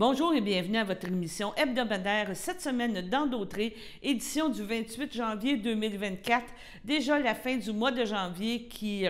Bonjour et bienvenue à votre émission hebdomadaire cette semaine dans Dautré, édition du 28 janvier 2024. Déjà la fin du mois de janvier qui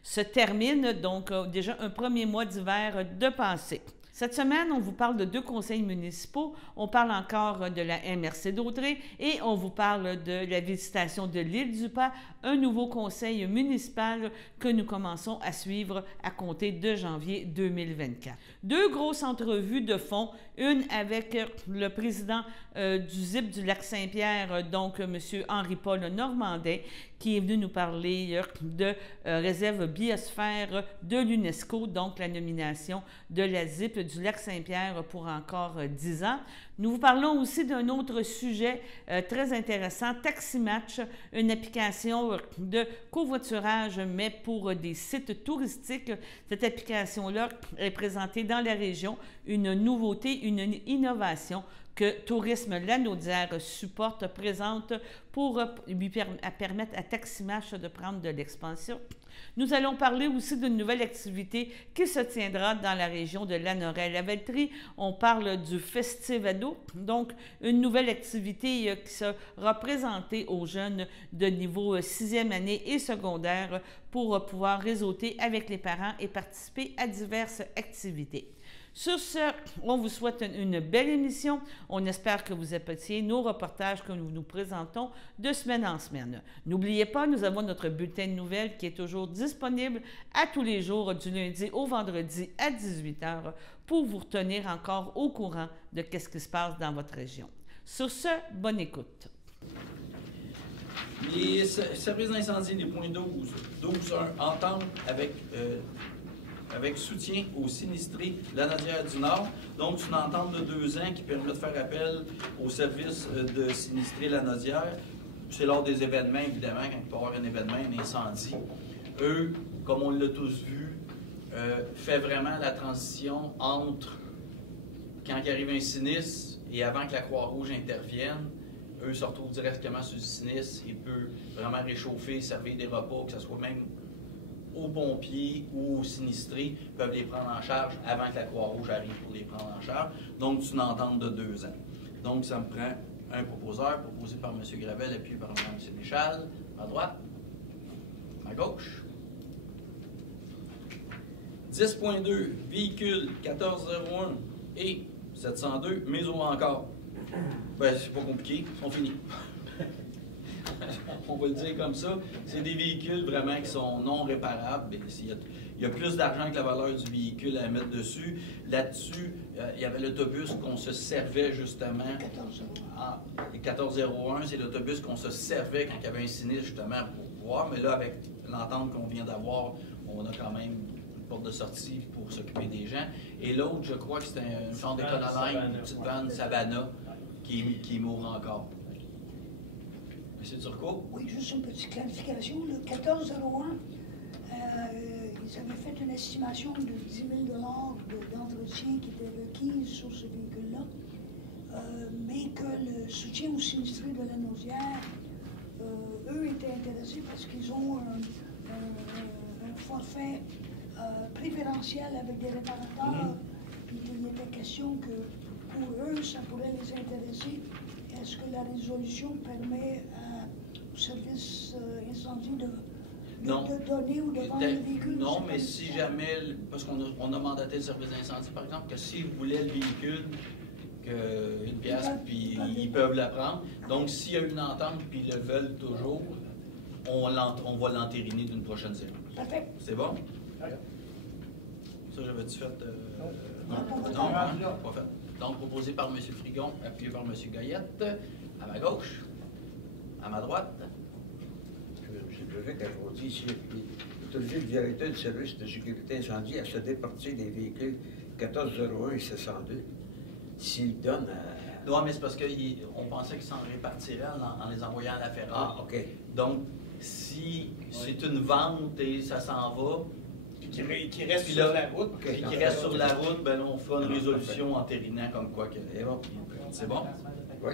se termine, donc déjà un premier mois d'hiver de passé. Cette semaine, on vous parle de 2 conseils municipaux, on parle encore de la MRC Dautré et on vous parle de la visitation de l'île du Pas, un nouveau conseil municipal que nous commençons à suivre à compter de janvier 2024. 2 grosses entrevues de fond, une avec le président du ZIP du Lac-Saint-Pierre, donc M. Henri-Paul Normandin, qui est venu nous parler de réserve biosphère de l'UNESCO, donc la nomination de la ZIP du Lac-Saint-Pierre pour encore 10 ans. Nous vous parlons aussi d'un autre sujet très intéressant, TaxiMatch, une application de covoiturage, mais pour des sites touristiques. Cette application-là est présentée dans la région, une nouveauté, une innovation que Tourisme Lanaudière supporte, présente pour lui permettre à TaxiMatch de prendre de l'expansion. Nous allons parler aussi d'une nouvelle activité qui se tiendra dans la région de Lanoraie-Lavaltrie. On parle du Festivado, donc une nouvelle activité qui sera présentée aux jeunes de niveau 6e année et secondaire pour pouvoir réseauter avec les parents et participer à diverses activités. Sur ce, on vous souhaite une belle émission. On espère que vous appréciez nos reportages que nous nous présentons de semaine en semaine. N'oubliez pas, nous avons notre bulletin de nouvelles qui est toujours disponible à tous les jours du lundi au vendredi à 18 h pour vous retenir encore au courant de ce qui se passe dans votre région. Sur ce, bonne écoute. Les services d'incendie, les points 12, 12.1, entente avec soutien aux sinistrés Lanaudière du Nord. Donc, c'est une entente de 2 ans qui permet de faire appel aux services de sinistrés Lanaudière. C'est lors des événements, évidemment, quand il peut y avoir un événement, un incendie. Eux, comme on l'a tous vu, fait vraiment la transition entre quand il arrive un sinistre et avant que la Croix-Rouge intervienne. Eux se retrouvent directement sur le sinistre. Ils peuvent vraiment réchauffer, servir des repas, que ce soit même aux pompiers ou aux sinistrés, peuvent les prendre en charge avant que la Croix-Rouge arrive pour les prendre en charge. Donc, c'est une entente de 2 ans. Donc, ça me prend un proposeur, proposé par M. Gravel, appuyé par M. Michal, à droite, à gauche. 10.2, véhicule 1401 et 702, maison encore. Ben, c'est pas compliqué, ils sont finis. On va le dire comme ça. C'est des véhicules vraiment qui sont non réparables. Il y a plus d'argent que la valeur du véhicule à mettre dessus. Là-dessus, il y avait l'autobus qu'on se servait justement. Les 1401, c'est l'autobus qu'on se servait quand il y avait un sinistre justement pour voir. Mais là, avec l'entente qu'on vient d'avoir, on a quand même une porte de sortie pour s'occuper des gens. Et l'autre, je crois que c'était un genre d'économie, une petite vanne Savannah qui mourut encore. M. Turcot? Oui, juste une petite clarification. Le 1401, ils avaient fait une estimation de 10 000 $ d'entretien qui était requise sur ce véhicule-là, mais que le soutien aux sinistrés de Lanaudière, eux étaient intéressés parce qu'ils ont un forfait préférentiel avec des réparateurs. Puis il était question que pour eux, ça pourrait les intéresser. Est-ce que la résolution permet au service incendie de donner ou de vendre le véhicule? Non, mais si jamais, parce qu'on a mandaté le service d'incendie, par exemple, que s'ils voulaient le véhicule, une pièce, puis ils peuvent la prendre. Donc, s'il y a une entente, puis ils le veulent toujours, on va l'entériner d'une prochaine série. Parfait. C'est bon? Ça, j'avais-tu fait? Non, pas fait. Donc, proposé par M. Frigon, appuyé par M. Goyette. À ma gauche. À ma droite. Je voudrais qu'aujourd'hui, ici, autorisé le directeur du service de sécurité incendie à se départir des véhicules 1401 et 702. S'il donne à... Non, mais c'est parce qu'on pensait qu'il s'en répartirait en les envoyant à la ferraille. Ah, OK. Donc, si c'est une vente et ça s'en va... Qui reste sur la route. Qui reste sur la route, ben là, on fera une résolution entérinant comme quoi que... C'est bon? Oui.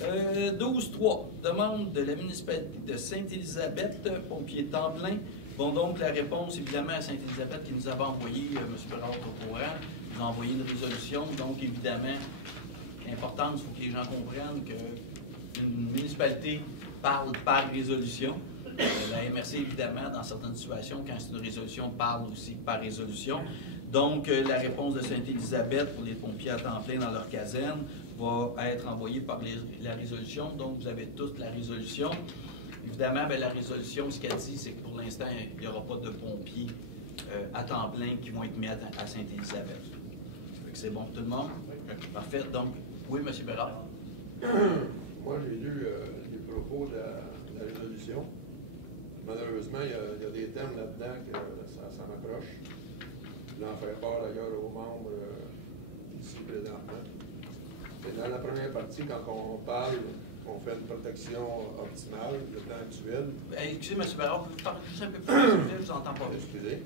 12.3. Demande de la municipalité de Sainte-Élisabeth, pompier temps plein. Bon, donc, la réponse, évidemment, à Sainte-Élisabeth qui nous avait envoyé, M. Bérard au courant, vous envoyer une résolution. Donc, évidemment, l'importance, il faut que les gens comprennent qu'une municipalité parle par résolution. La MRC, évidemment, dans certaines situations, quand c'est une résolution, parle aussi par résolution. Donc, la réponse de Sainte-Élisabeth pour les pompiers à temps plein dans leur caserne va être envoyée par la résolution. Donc, vous avez toute la résolution. Évidemment, bien, la résolution, ce qu'elle dit, c'est que pour l'instant, il n'y aura pas de pompiers à temps plein qui vont être mis à Sainte-Élisabeth. C'est bon pour tout le monde? Parfait. Donc, oui, M. Bérard. Moi, j'ai lu les propos de la résolution. Malheureusement, il y a des thèmes là-dedans que ça m'approche. Je vais en faire part d'ailleurs aux membres ici présentement. Et dans la première partie, quand on parle, on fait une protection optimale, le temps actuel. Excusez, M. Bérard, vous parlez juste un peu plus, s'il vous plaît, je vous entends pas. Excusez.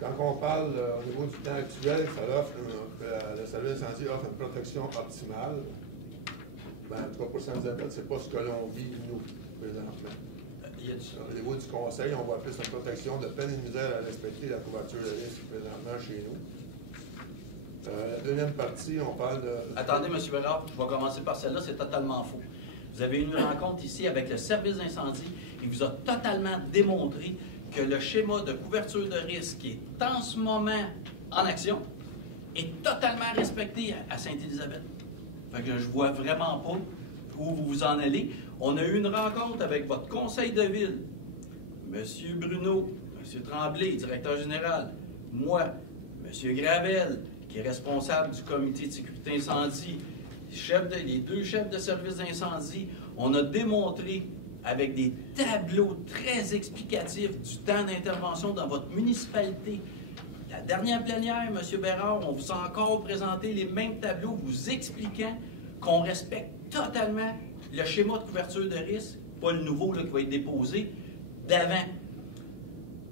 Quand on parle au niveau du temps actuel, le service incendie offre une protection optimale. Ben, en tout cas, pour Sainte-Isabelle, c'est pas ce que l'on vit, nous, présentement. Au niveau du conseil, on voit plus une protection de peine et de misère à respecter la couverture de risque présentement chez nous. La deuxième partie, on parle de... Attendez, M. Bérard, je vais commencer par celle-là, c'est totalement faux. Vous avez eu une rencontre ici avec le service d'incendie. Il vous a totalement démontré que le schéma de couverture de risque qui est en ce moment en action est totalement respecté à Sainte-Élisabeth. Fait que je vois vraiment pas où vous vous en allez. On a eu une rencontre avec votre conseil de ville, M. Bruno, M. Tremblay, directeur général, moi, M. Gravel, qui est responsable du comité de sécurité incendie, les deux chefs de service d'incendie. On a démontré avec des tableaux très explicatifs du temps d'intervention dans votre municipalité. La dernière plénière, M. Bérard, on vous a encore présenté les mêmes tableaux vous expliquant qu'on respecte totalement le schéma de couverture de risque, pas le nouveau là, qui va être déposé, d'avant.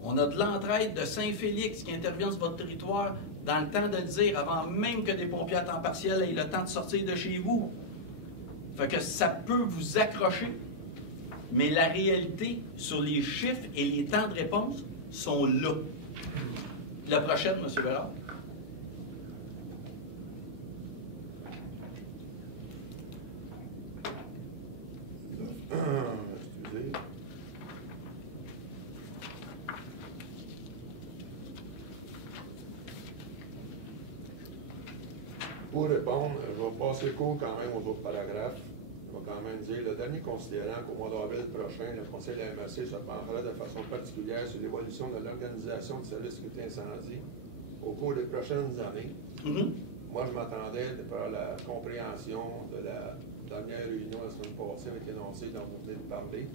On a de l'entraide de Saint-Félix qui intervient sur votre territoire dans le temps de le dire, avant même que des pompiers à temps partiel aient le temps de sortir de chez vous. Fait que ça peut vous accrocher, mais la réalité sur les chiffres et les temps de réponse sont là. La prochaine, M. Bérard. Excusez. Pour répondre, je vais passer court quand même aux autres paragraphes. Je vais quand même dire, le dernier considérant qu'au mois d'avril prochain, le Conseil de la MRC se penchera de façon particulière sur l'évolution de l'organisation du service de sécurité incendie au cours des prochaines années. Moi, je m'attendais par la compréhension de la dernière réunion la semaine passée avec l'énoncé dont vous venez de parler,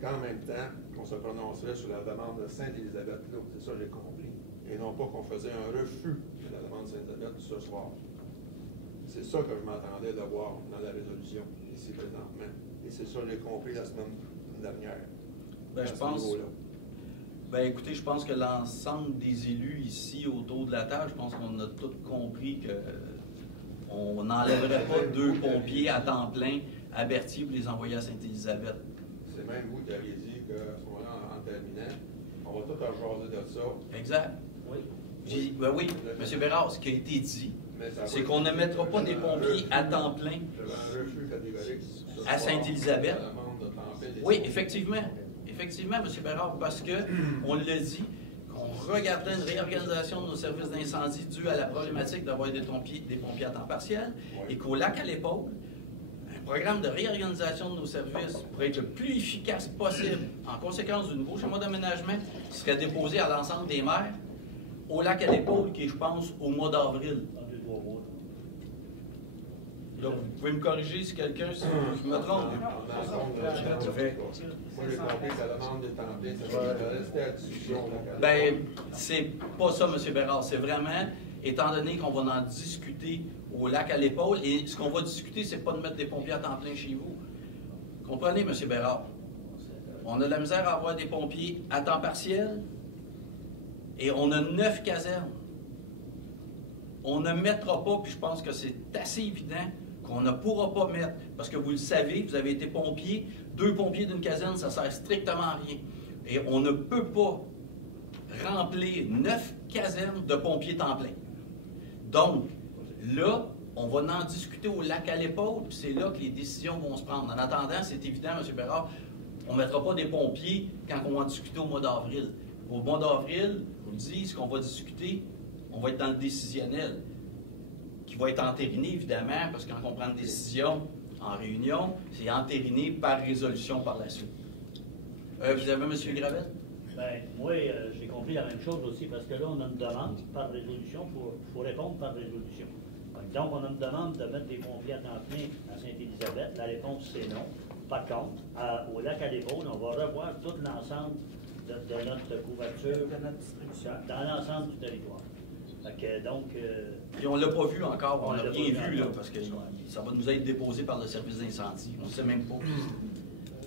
qu'en même temps, qu'on se prononcerait sur la demande de Sainte-Élisabeth. C'est ça que j'ai compris. Et non pas qu'on faisait un refus de la demande de Sainte-Élisabeth ce soir. C'est ça que je m'attendais de voir dans la résolution, ici présentement. Et c'est ça que j'ai compris la semaine dernière. Ben, je pense. Ben, écoutez, je pense que l'ensemble des élus ici autour de la table, je pense qu'on a tous compris qu'on n'enlèverait pas 2 pompiers à temps plein à Berthier pour les envoyer à Sainte-Élisabeth. C'est même vous qui avez dit qu'à ce moment-là, en terminant, on va tout rejaser de ça. Exact. Oui. Ben oui, M. Bérard, ce qui a été dit, c'est qu'on ne mettra pas des pompiers à temps plein à Sainte-Élisabeth. Oui, effectivement. Effectivement, M. Bérard, parce qu'on l'a dit, qu'on regardait une réorganisation de nos services d'incendie due à la problématique d'avoir des pompiers à temps partiel, et qu'au lac à l'épaule, un programme de réorganisation de nos services pour être le plus efficace possible, en conséquence du nouveau schéma d'aménagement, qui serait déposé à l'ensemble des maires, au lac à l'épaule, qui est, je pense, au mois d'avril. Donc, vous pouvez me corriger si quelqu'un je me trompe. Moi, j'ai compris que la demande des temps pleins, ça va rester à discussion. Ben, c'est pas ça, M. Bérard. C'est vraiment, étant donné qu'on va en discuter au lac à l'épaule, et ce qu'on va discuter, c'est pas de mettre des pompiers à temps plein chez vous. Comprenez, M. Bérard? On a de la misère à avoir des pompiers à temps partiel, et on a 9 casernes. On ne mettra pas, puis je pense que c'est assez évident, qu'on ne pourra pas mettre, parce que vous le savez, vous avez été pompier, 2 pompiers d'une caserne, ça ne sert strictement à rien. Et on ne peut pas remplir 9 casernes de pompiers temps plein. Donc, là, on va en discuter au lac à l'épaule, puis c'est là que les décisions vont se prendre. En attendant, c'est évident, M. Bérard, on ne mettra pas des pompiers quand on va en discuter au mois d'avril. Au mois d'avril, je vous le dis, ce qu'on va discuter, on va être dans le décisionnel, qui va être entériné, évidemment, parce que quand on prend une décision en réunion, c'est entériné par résolution par la suite. Vous avez M. Gravel? Bien, moi, j'ai compris la même chose aussi, parce que là, on a une demande par résolution, il faut répondre par résolution. Donc, on a une demande de mettre des pompiers à temps plein à Sainte-Élisabeth. La réponse, c'est non. Par contre, au lac à l'épaule, on va revoir tout l'ensemble de notre couverture, de notre distribution, dans l'ensemble du territoire. Donc, et on ne l'a pas vu encore, on n'a l'a rien pas vu, vu là, encore. parce que ça va nous être déposé par le service d'incendie. On ne sait même pas.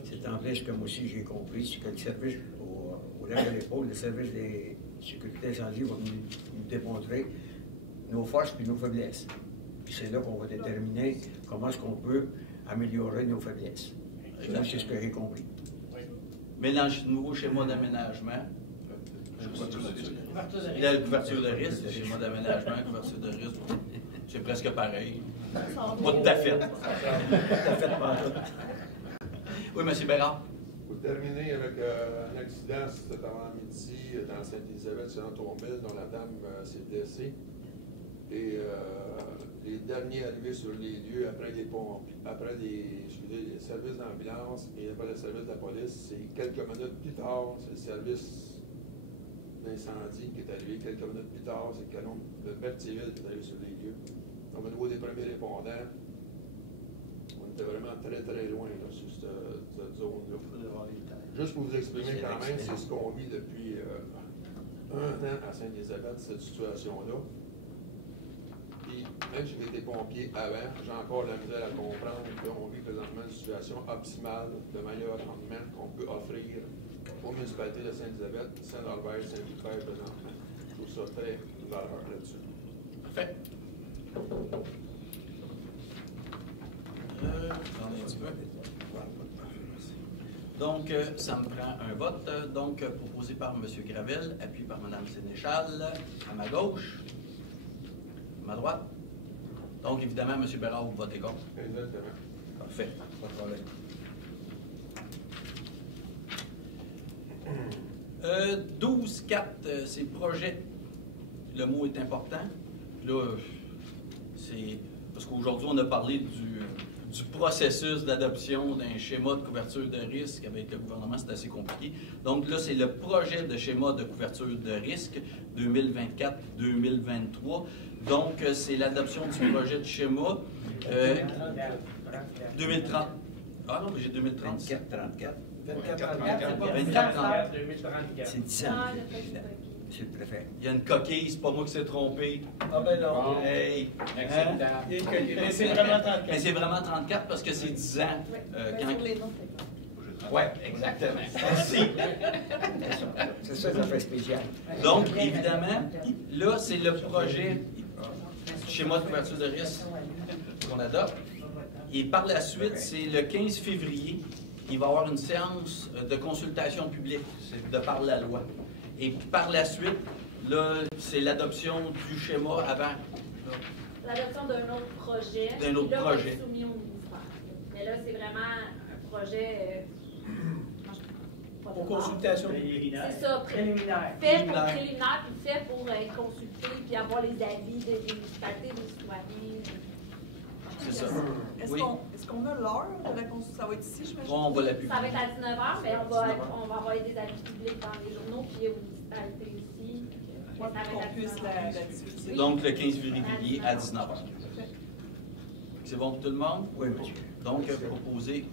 C'est en fait ce que moi aussi j'ai compris, c'est que le service au lac à l'épaule, le service des sécurités incendie va nous démontrer nos forces et nos faiblesses. Puis c'est là qu'on va déterminer comment est-ce qu'on peut améliorer nos faiblesses. Moi, c'est ce que j'ai compris. Mélange de nouveau schéma d'aménagement. La couverture de risque, schéma d'aménagement, couverture de risque, c'est presque pareil. Pas tout à fait. Oui, M. Bérard. Pour terminer avec un accident cet avant-midi dans Sainte-Élisabeth, c'est un automobile dont la dame s'est blessée. Et les derniers arrivés sur les lieux après les services d'ambulance et après le service de la police, c'est quelques minutes plus tard, c'est le service d'incendie qui est arrivé. Quelques minutes plus tard, c'est le canon de Berthierville qui est arrivé sur les lieux. Donc, au niveau des premiers répondants, on était vraiment très, très loin là, sur cette zone-là. Juste pour vous exprimer quand même, c'est ce qu'on vit depuis 1 an à Sainte-Élisabeth, cette situation-là. Puis, même si j'étais pompier avant, j'ai encore la misère à comprendre qu'on vit présentement une situation optimale de meilleur rendement qu'on peut offrir aux municipalités de Sainte-Élisabeth, Saint-Norbert, Saint-Victor présentement. Je trouve ça très valeur là-dessus. Parfait. Attendez un petit peu. Donc, ça me prend un vote. Donc, proposé par M. Gravel, appuyé par Mme Sénéchal, à ma gauche, à ma droite. Donc, évidemment, M. Bérard, vous votez contre. Exactement. Parfait, pas de problème. 12-4, c'est projet. Le mot est important. Là, c'est parce qu'aujourd'hui, on a parlé du processus d'adoption d'un schéma de couverture de risque avec le gouvernement, c'est assez compliqué. Donc là, c'est le projet de schéma de couverture de risque 2024-2023. Donc, c'est l'adoption du projet de schéma 2030. Ah non, j'ai 2030. 24-34. 24-34. C'est 10 ans. C'est le préfet. Il y a une coquille, c'est pas moi qui s'est trompé. Ah ben non. Hey! Acceptable. Mais c'est vraiment 34. Mais c'est vraiment 34 parce que c'est 10 ans. Oui, exactement. Merci. C'est ça, ça fait spécial. Donc, évidemment, là, c'est le projet schéma de couverture de risque qu'on adopte. Et par la suite, c'est le 15 février, il va y avoir une séance de consultation publique, c'est de par la loi. Et par la suite, là, c'est l'adoption du schéma avant. L'adoption d'un autre projet. D'un autre projet. Là, soumis au ministère. Mais là, c'est vraiment un projet. Pour consultation. C'est ça, Préliminaire. fait pour préliminaire, puis fait pour être consulté, puis avoir les avis des municipalités, des citoyens. C'est ça. Est-ce qu'on a l'heure de la consultation? Ça va être ici, j'imagine? Bon, on va la publier. Ça va être à 19h, mais on va envoyer des avis publics dans les journaux, puis aux municipalités aussi. Pour qu'on puisse la diffuser. Donc, le 15 février à 19h. C'est bon pour tout le monde? Oui, monsieur. Donc, proposé.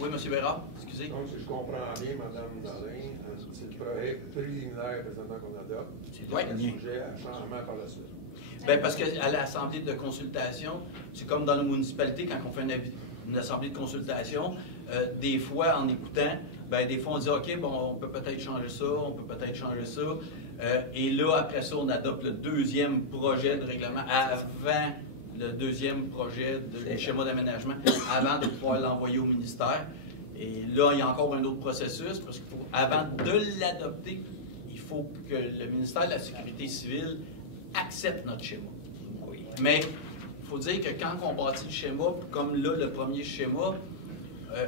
Oui, M. Bérard, excusez. Donc, si je comprends bien, Mme Nolin, c'est le projet préliminaire présentement qu'on adopte. C'est Oui. Un sujet à changement par la suite. Bien, parce qu'à l'assemblée de consultation, c'est comme dans la municipalité, quand on fait une assemblée de consultation, des fois, en écoutant, bien, des fois, on dit, OK, bon, on peut peut-être changer ça, on peut peut-être changer ça. Et là, après ça, on adopte le deuxième projet de règlement avant le deuxième projet de schéma d'aménagement, avant de pouvoir l'envoyer au ministère. Et là, il y a encore un autre processus, parce qu'avant de l'adopter, il faut que le ministère de la Sécurité civile accepte notre schéma. Mais il faut dire que quand on bâtit le schéma, comme là, le premier schéma,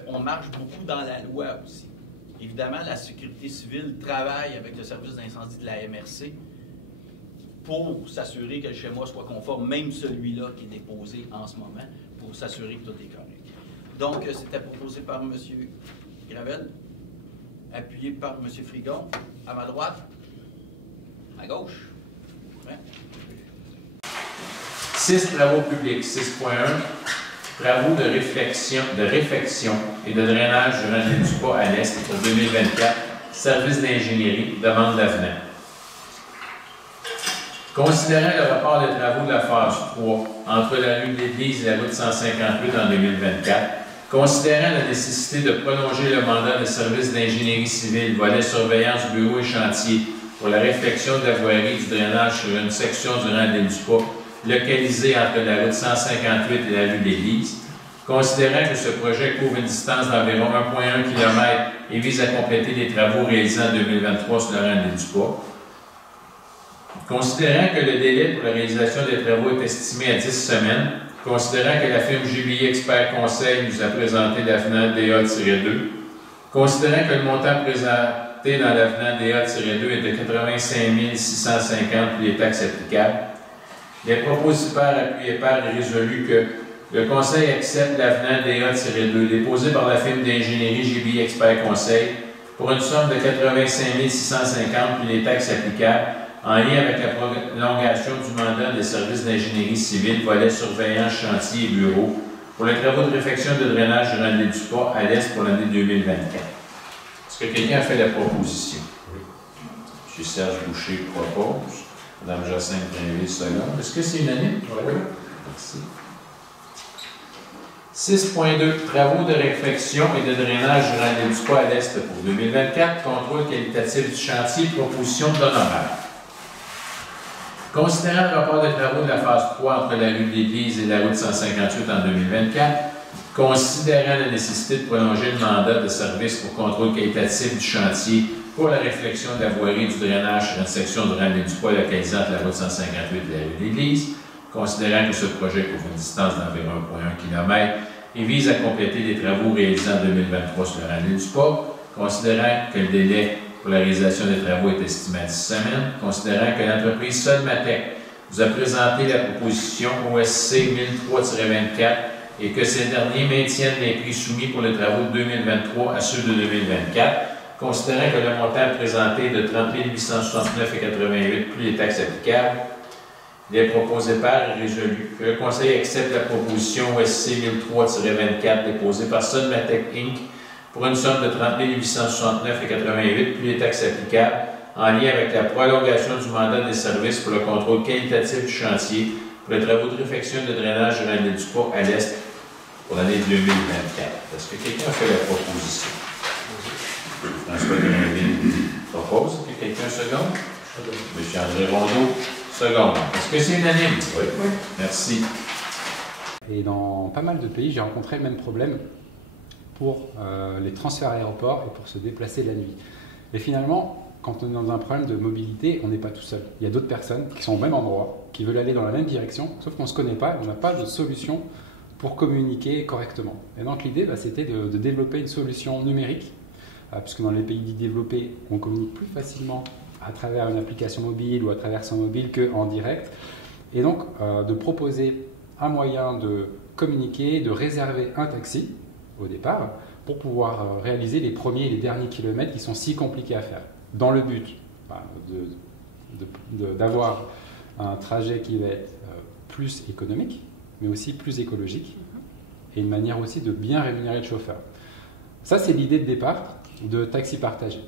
on marche beaucoup dans la loi aussi. Évidemment, la Sécurité civile travaille avec le service d'incendie de la MRC pour s'assurer que le schéma soit conforme, même celui-là qui est déposé en ce moment, pour s'assurer que tout est correct. Donc, c'était proposé par M. Gravel, appuyé par M. Frigon, à ma droite, à gauche. Ouais. 6 travaux publics. 6.1, travaux de réfection et de drainage du Randet du Pas à l'Est pour 2024, service d'ingénierie, demande d'avenant. Considérant le report des travaux de la phase 3 entre la rue de l'Église et la route 158 en 2024, considérant la nécessité de prolonger le mandat de service d'ingénierie civile, volet surveillance, bureau et chantier pour la réfection de la voirie du drainage sur une section du Randet du Pas, localisée entre la route 158 et la rue de l'Église, considérant que ce projet couvre une distance d'environ 1,1 km et vise à compléter les travaux réalisés en 2023 sur le Randet du Pas, considérant que le délai pour la réalisation des travaux est estimé à 10 semaines, considérant que la firme GBI Expert Conseil nous a présenté l'avenant DA-2, considérant que le montant présenté dans l'avenant DA-2 est de 85 650 pour les taxes applicables, les propositeurs appuyés par et résolu que le Conseil accepte l'avenant DA-2 déposé par la firme d'ingénierie GBI Expert Conseil pour une somme de 85 650 pour les taxes applicables en lien avec la prolongation du mandat des services d'ingénierie civile, volet surveillance, chantier et bureau, pour les travaux de réfection de drainage du Randet du Pas à l'Est pour l'année 2024. Est-ce que quelqu'un a fait la proposition? Oui. M. Serge Boucher propose. Mme Jacinthe Grinville seconde. Est-ce que c'est unanime? Oui. Merci. 6.2. Travaux de réfection et de drainage du Randet du Pas à l'Est pour 2024. Contrôle qualitatif du chantier. Proposition d'honoraire. Considérant le rapport de travaux de la phase 3 entre la rue de l'Église et la route 158 en 2024, considérant la nécessité de prolonger le mandat de service pour contrôle qualitatif du chantier pour la réflexion de la voirie du drainage sur une section du Randet du Pas localisée entre la route 158 et la rue de l'Église, considérant que ce projet couvre une distance d'environ 1,1 km et vise à compléter les travaux réalisés en 2023 sur le Randet du Pas, considérant que le délai pour la réalisation des travaux est estimé à 10 semaines, considérant que l'entreprise Solmatec vous a présenté la proposition OSC 1003-24 et que ces derniers maintiennent les prix soumis pour les travaux de 2023 à ceux de 2024, considérant que le montant présenté est de 30 869,88 plus les taxes applicables, il est proposé par et résolu que le Conseil accepte la proposition OSC 1003-24 déposée par Solmatec Inc. pour une somme de 30 869,88 plus les taxes applicables en lien avec la prolongation du mandat des services pour le contrôle qualitatif du chantier pour les travaux de réfection de drainage du Randet du Pas à l'Est pour l'année 2024. Est-ce que quelqu'un a fait la proposition? François Grinville propose. Est-ce que quelqu'un seconde? M. André Rondeau, seconde. Est-ce que c'est unanime? Oui. Merci. Et dans pas mal de pays, j'ai rencontré le même problème pour les transferts à l'aéroport et pour se déplacer la nuit. Et finalement, quand on est dans un problème de mobilité, on n'est pas tout seul. Il y a d'autres personnes qui sont au même endroit, qui veulent aller dans la même direction, sauf qu'on ne se connaît pas et on n'a pas de solution pour communiquer correctement. Et donc l'idée, c'était de développer une solution numérique, puisque dans les pays dits développés, on communique plus facilement à travers une application mobile ou à travers son mobile qu'en direct. Et donc de proposer un moyen de communiquer, de réserver un taxi au départ, pour pouvoir réaliser les premiers et les derniers kilomètres qui sont si compliqués à faire, dans le but d'avoir un trajet qui va être plus économique, mais aussi plus écologique, et une manière aussi de bien rémunérer le chauffeur. Ça, c'est l'idée de départ de taxi partagé.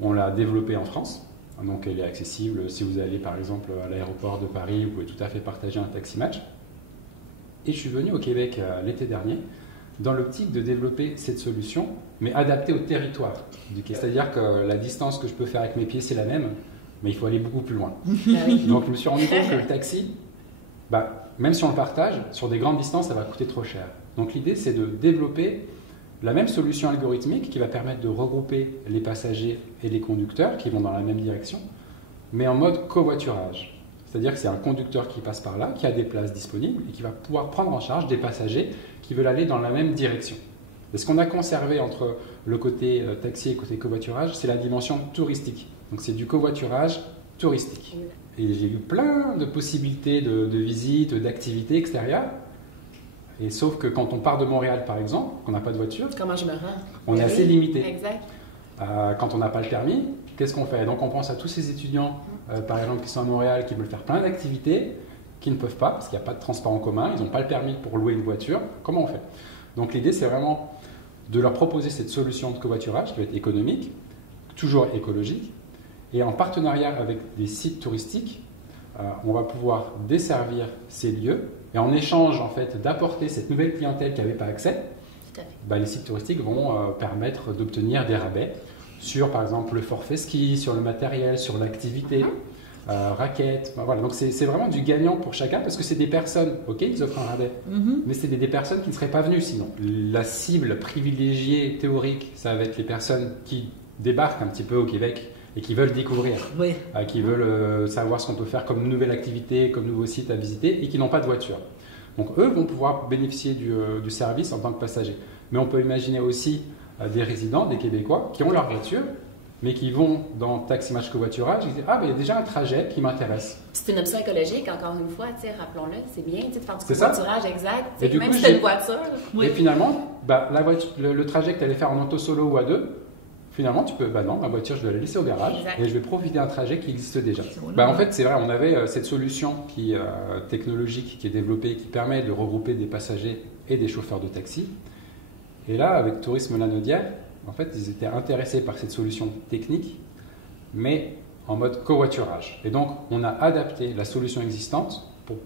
On l'a développé en France, donc elle est accessible. Si vous allez par exemple à l'aéroport de Paris, vous pouvez tout à fait partager un taxi match. Et je suis venu au Québec l'été dernier, dans l'optique de développer cette solution, mais adaptée au territoire du quai. C'est-à-dire que la distance que je peux faire avec mes pieds, c'est la même, mais il faut aller beaucoup plus loin. Donc je me suis rendu compte que le taxi, même si on le partage, sur des grandes distances, ça va coûter trop cher. Donc l'idée, c'est de développer la même solution algorithmique qui va permettre de regrouper les passagers et les conducteurs qui vont dans la même direction, mais en mode covoiturage. C'est-à-dire que c'est un conducteur qui passe par là, qui a des places disponibles et qui va pouvoir prendre en charge des passagers qui veulent aller dans la même direction. Et ce qu'on a conservé entre le côté taxi et le côté covoiturage, c'est la dimension touristique. Donc c'est du covoiturage touristique. Et j'ai eu plein de possibilités de visites, d'activités extérieures. Et sauf que quand on part de Montréal, par exemple, qu'on n'a pas de voiture, comment je me rends? On est assez limité. Exact. Quand on n'a pas le permis, qu'est-ce qu'on fait? Donc on pense à tous ces étudiants, par exemple, qui sont à Montréal, qui veulent faire plein d'activités, qui ne peuvent pas, parce qu'il n'y a pas de transport en commun, ils n'ont pas le permis pour louer une voiture. Comment on fait? Donc l'idée, c'est vraiment de leur proposer cette solution de covoiturage qui va être économique, toujours écologique, et en partenariat avec des sites touristiques, on va pouvoir desservir ces lieux, et en échange en fait, d'apporter cette nouvelle clientèle qui n'avait pas accès, les sites touristiques vont permettre d'obtenir des rabais sur par exemple le forfait ski, sur le matériel, sur l'activité, raquettes. Voilà. Donc c'est vraiment du gagnant pour chacun parce que c'est des personnes, ok, ils offrent un rabais, mais c'est des personnes qui ne seraient pas venues sinon. La cible privilégiée théorique, ça va être les personnes qui débarquent un petit peu au Québec et qui veulent découvrir, qui veulent savoir ce qu'on peut faire comme nouvelle activité, comme nouveau site à visiter et qui n'ont pas de voiture. Donc eux vont pouvoir bénéficier du service en tant que passagers. Mais on peut imaginer aussi des résidents, des Québécois, qui ont leur voiture, mais qui vont dans Taxi Match Covoiturage et disent « Ah, il y a déjà un trajet qui m'intéresse. » C'est une option écologique, encore une fois, rappelons-le, c'est bien de faire du covoiturage exact. Et même si tu as une voiture. Et finalement, le trajet que tu allais faire en auto solo ou à deux, finalement, tu peux, non, ma voiture, je dois la laisser au garage et je vais profiter d'un trajet qui existe déjà. En fait, c'est vrai, on avait cette solution technologique qui est développée, qui permet de regrouper des passagers et des chauffeurs de taxi. Et là, avec Tourisme Lanaudière, en fait, ils étaient intéressés par cette solution technique, mais en mode covoiturage. Et donc, on a adapté la solution existante pour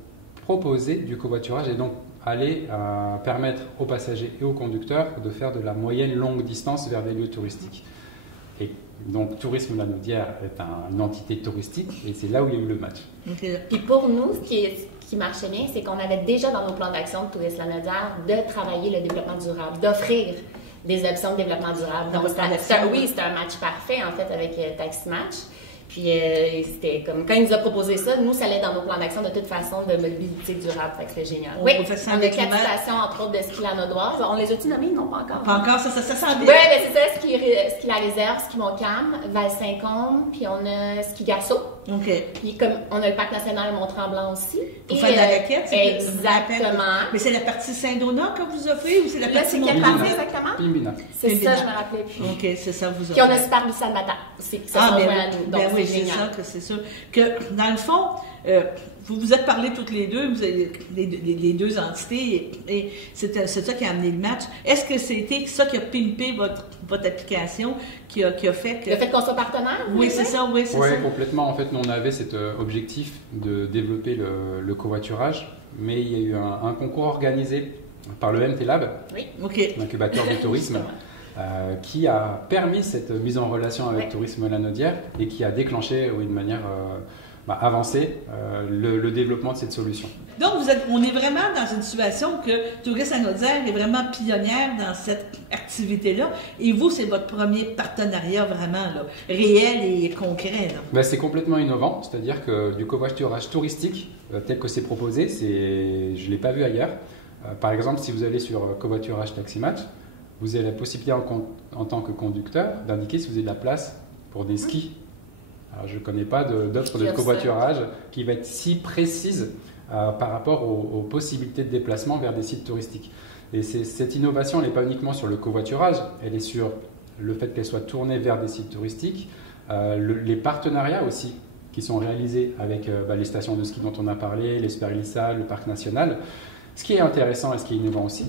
proposer du covoiturage et donc aller permettre aux passagers et aux conducteurs de faire de la moyenne longue distance vers des lieux touristiques. Et donc, Tourisme Lanaudière est une entité touristique et c'est là où il y a eu le match. Puis pour nous, ce qui marchait bien, c'est qu'on avait déjà dans nos plans d'action de Tourisme Lanaudière de travailler le développement durable, d'offrir des options de développement durable. Donc, c'était un match parfait, en fait, avec Taxi Match. Puis, c'était comme, quand il nous a proposé ça, nous, ça allait dans nos plans d'action de toute façon de mobilité durable. Fait que c'était génial. Oui, on a 4 stations, entre autres, de ski lanaudoise. On les a-tu nommées? Non, pas encore. Pas encore, ça sent bien. Oui, mais c'est ça, ski la réserve, ski Montcalm, Val-Saint-Côme, puis on a ski Garceau. OK. Puis comme on a le parc national Mont-Tremblant aussi. Pour faire de la raquette, c'est exactement. Mais c'est la partie Saint-Donat que vous offrez ou c'est la partie Là, c'est quelle partie exactement? Pimbina. C'est ça, je me rappelais plus. OK, c'est ça, vous offrez. Puis on a Super Glissade Matin aussi. Oui, c'est ça, que c'est sûr. Que dans le fond, vous vous êtes parlé toutes les deux, vous avez les deux entités, et c'est ça qui a amené le match. Est-ce que c'était ça qui a pimpé votre application, qui a fait que... Le fait qu'on soit partenaire? Oui, c'est ça, oui, c'est ça. Oui, complètement. En fait, nous, on avait cet objectif de développer le covoiturage, mais il y a eu un concours organisé par le MT Lab, l'incubateur du tourisme, qui a permis cette mise en relation avec Tourisme Lanaudière et qui a déclenché de manière avancée le développement de cette solution. Donc, on est vraiment dans une situation que Tourisme Lanaudière est vraiment pionnière dans cette activité-là. Et vous, c'est votre premier partenariat vraiment réel et concret. C'est complètement innovant, c'est-à-dire que du covoiturage touristique, tel que c'est proposé, je ne l'ai pas vu ailleurs. Par exemple, si vous allez sur Covoiturage Taxi Match, vous avez la possibilité en tant que conducteur d'indiquer si vous avez de la place pour des skis. Alors, je ne connais pas d'offre de covoiturage qui va être si précise par rapport aux possibilités de déplacement vers des sites touristiques. Et cette innovation, elle n'est pas uniquement sur le covoiturage, elle est sur le fait qu'elle soit tournée vers des sites touristiques, les partenariats aussi qui sont réalisés avec les stations de ski dont on a parlé, les Super Glissades, le parc national. Ce qui est intéressant et ce qui est innovant aussi,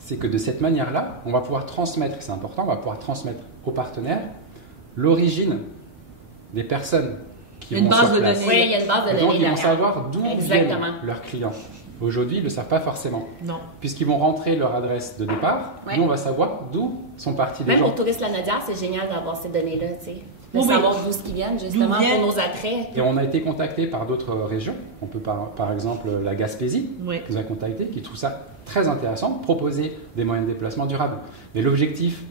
c'est que de cette manière-là, on va pouvoir transmettre, c'est important, on va pouvoir transmettre aux partenaires l'origine des personnes qui vont sur place. Oui, il y a une base de données. Donc, ils vont savoir d'où viennent leurs clients. Aujourd'hui, ils ne le savent pas forcément. Non. Puisqu'ils vont rentrer leur adresse de départ, nous, on va savoir d'où sont partis les gens. Même pour Tourisme Lanaudière, c'est génial d'avoir ces données-là, tu sais. de savoir d'où ce qu'ils viennent, justement, pour nos attraits. Et on a été contacté par d'autres régions. On peut par exemple la Gaspésie, qui nous a contacté, qui trouve ça très intéressant, proposer des moyens de déplacement durables. Mais l'objectif,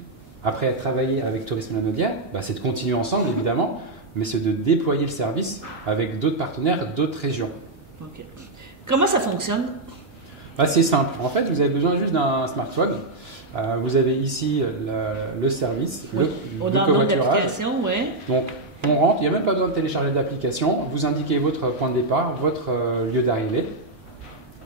après travailler avec Tourisme Lanaudière, c'est de continuer ensemble, évidemment, mais c'est de déployer le service avec d'autres partenaires, d'autres régions. OK. Comment ça fonctionne? C'est simple. En fait, vous avez besoin juste d'un smartphone. Vous avez ici le service, le covoiturage. Donc, on rentre, il n'y a même pas besoin de télécharger d'application. Vous indiquez votre point de départ, votre lieu d'arrivée.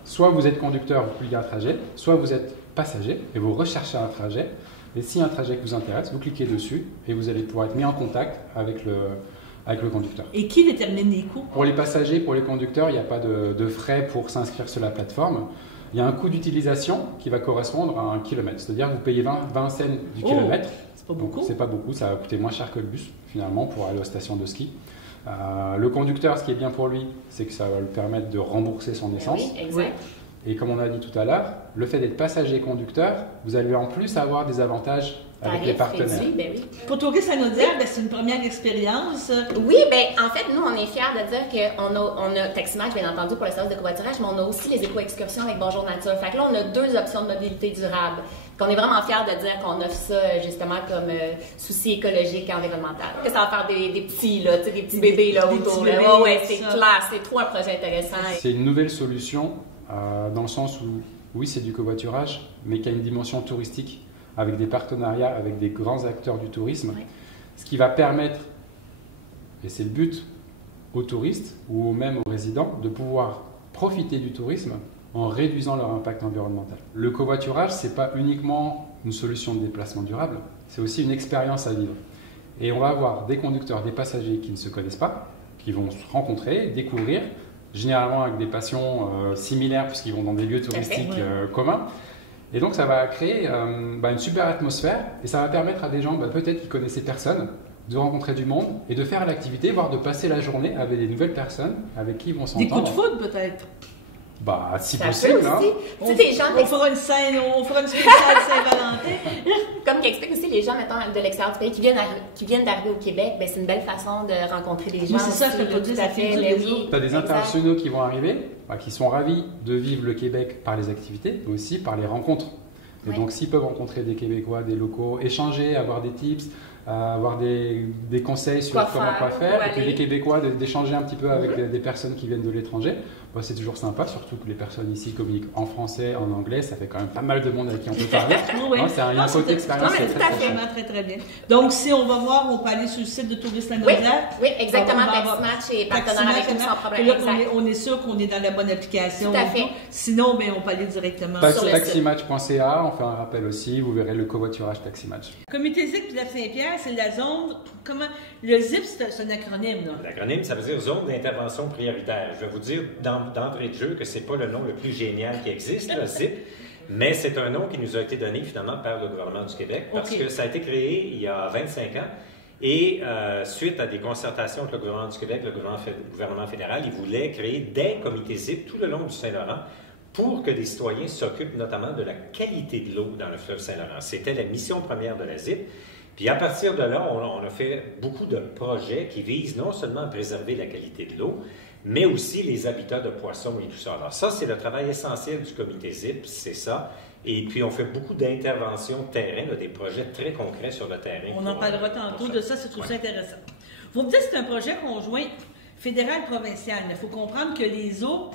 Soit vous êtes conducteur, vous publiez un trajet, soit vous êtes passager et vous recherchez un trajet. Et si un trajet vous intéresse, vous cliquez dessus et vous allez pouvoir être mis en contact avec le conducteur. Et qui détermine les coûts? Pour les passagers, pour les conducteurs, il n'y a pas de frais pour s'inscrire sur la plateforme. Il y a un coût d'utilisation qui va correspondre à 1 kilomètre. C'est-à-dire que vous payez 20 cents du kilomètre. C'est pas beaucoup. C'est pas beaucoup, ça va coûter moins cher que le bus, finalement, pour aller aux stations de ski. Le conducteur, ce qui est bien pour lui, c'est que ça va lui permettre de rembourser son essence. Oui, exact. Et comme on a dit tout à l'heure, le fait d'être passager et conducteur, vous allez en plus avoir des avantages avec les partenaires. Oui. Pour Tourisme Lanaudière, c'est une première expérience. Oui, en fait, nous, on est fiers de dire qu'on a Taximatch, bien entendu, pour le service de covoiturage, mais on a aussi les éco-excursions avec Bonjour Nature. Fait que là, on a 2 options de mobilité durable. Qu'on est vraiment fiers de dire qu'on offre ça, justement, comme souci écologique et environnemental. Que ça va faire des petits, là, des petits bébés, là, autour. C'est clair, c'est trop un projet intéressant. C'est une nouvelle solution, dans le sens où, oui, c'est du covoiturage, mais qui a une dimension touristique, avec des partenariats avec des grands acteurs du tourisme, ce qui va permettre, et c'est le but, aux touristes ou même aux résidents de pouvoir profiter du tourisme en réduisant leur impact environnemental. Le covoiturage, ce n'est pas uniquement une solution de déplacement durable, c'est aussi une expérience à vivre. Et on va avoir des conducteurs, des passagers qui ne se connaissent pas, qui vont se rencontrer, découvrir, généralement avec des passions similaires puisqu'ils vont dans des lieux touristiques communs. Et donc ça va créer une super atmosphère et ça va permettre à des gens peut-être qui connaissaient personne de rencontrer du monde et de faire l'activité, voire de passer la journée avec des nouvelles personnes avec qui ils vont s'entendre. Des coups de foudre peut-être? Si possible. On fera une scène, on fera une spéciale Saint-Valentin. Comme qu'explique aussi les gens, mettons, de l'extérieur du pays qui viennent d'arriver au Québec, c'est une belle façon de rencontrer des gens. Oui, c'est ça, je peux pas dire, ça fait Tu as des internationaux qui vont arriver, qui sont ravis de vivre le Québec par les activités, mais aussi par les rencontres. Et donc, s'ils peuvent rencontrer des Québécois, des locaux, échanger, avoir des tips, avoir des conseils sur comment quoi faire, et puis les Québécois d'échanger un petit peu avec des personnes qui viennent de l'étranger, c'est toujours sympa, surtout que les personnes ici communiquent en français, en anglais, ça fait quand même pas mal de monde avec qui on peut parler. C'est un côté expérience. Très, très bien. Donc, si on va voir, on peut aller sur le site de Tourisme Lanaudière. Oui, exactement. Taximatch est partenaire avec nous sans problème. Là, on est sûr qu'on est dans la bonne application. Tout à fait. Sinon, on peut aller directement sur le site. Taximatch.ca, on fait un rappel aussi, vous verrez le covoiturage Taximatch. Comité ZIP du Lac-Saint-Pierre, c'est la zone. Le ZIP, c'est un acronyme, là. L'acronyme, ça veut dire Zone d'intervention prioritaire. Je vais vous dire d'entrée de jeu que c'est pas le nom le plus génial qui existe, le ZIP, mais c'est un nom qui nous a été donné finalement par le gouvernement du Québec parce que ça a été créé il y a 25 ans et suite à des concertations avec le gouvernement du Québec, le gouvernement fédéral, il voulait créer des comités ZIP tout le long du Saint-Laurent pour que des citoyens s'occupent notamment de la qualité de l'eau dans le fleuve Saint-Laurent. C'était la mission première de la ZIP. Puis à partir de là, on a fait beaucoup de projets qui visent non seulement à préserver la qualité de l'eau, mais aussi les habitats de poissons et tout ça. Alors ça, c'est le travail essentiel du comité ZIP, c'est ça. Et puis, on fait beaucoup d'interventions terrain, des projets très concrets sur le terrain. On en parlera tantôt de ça, je trouve ça intéressant. Vous me dites que c'est un projet conjoint fédéral-provincial, mais il faut comprendre que les eaux,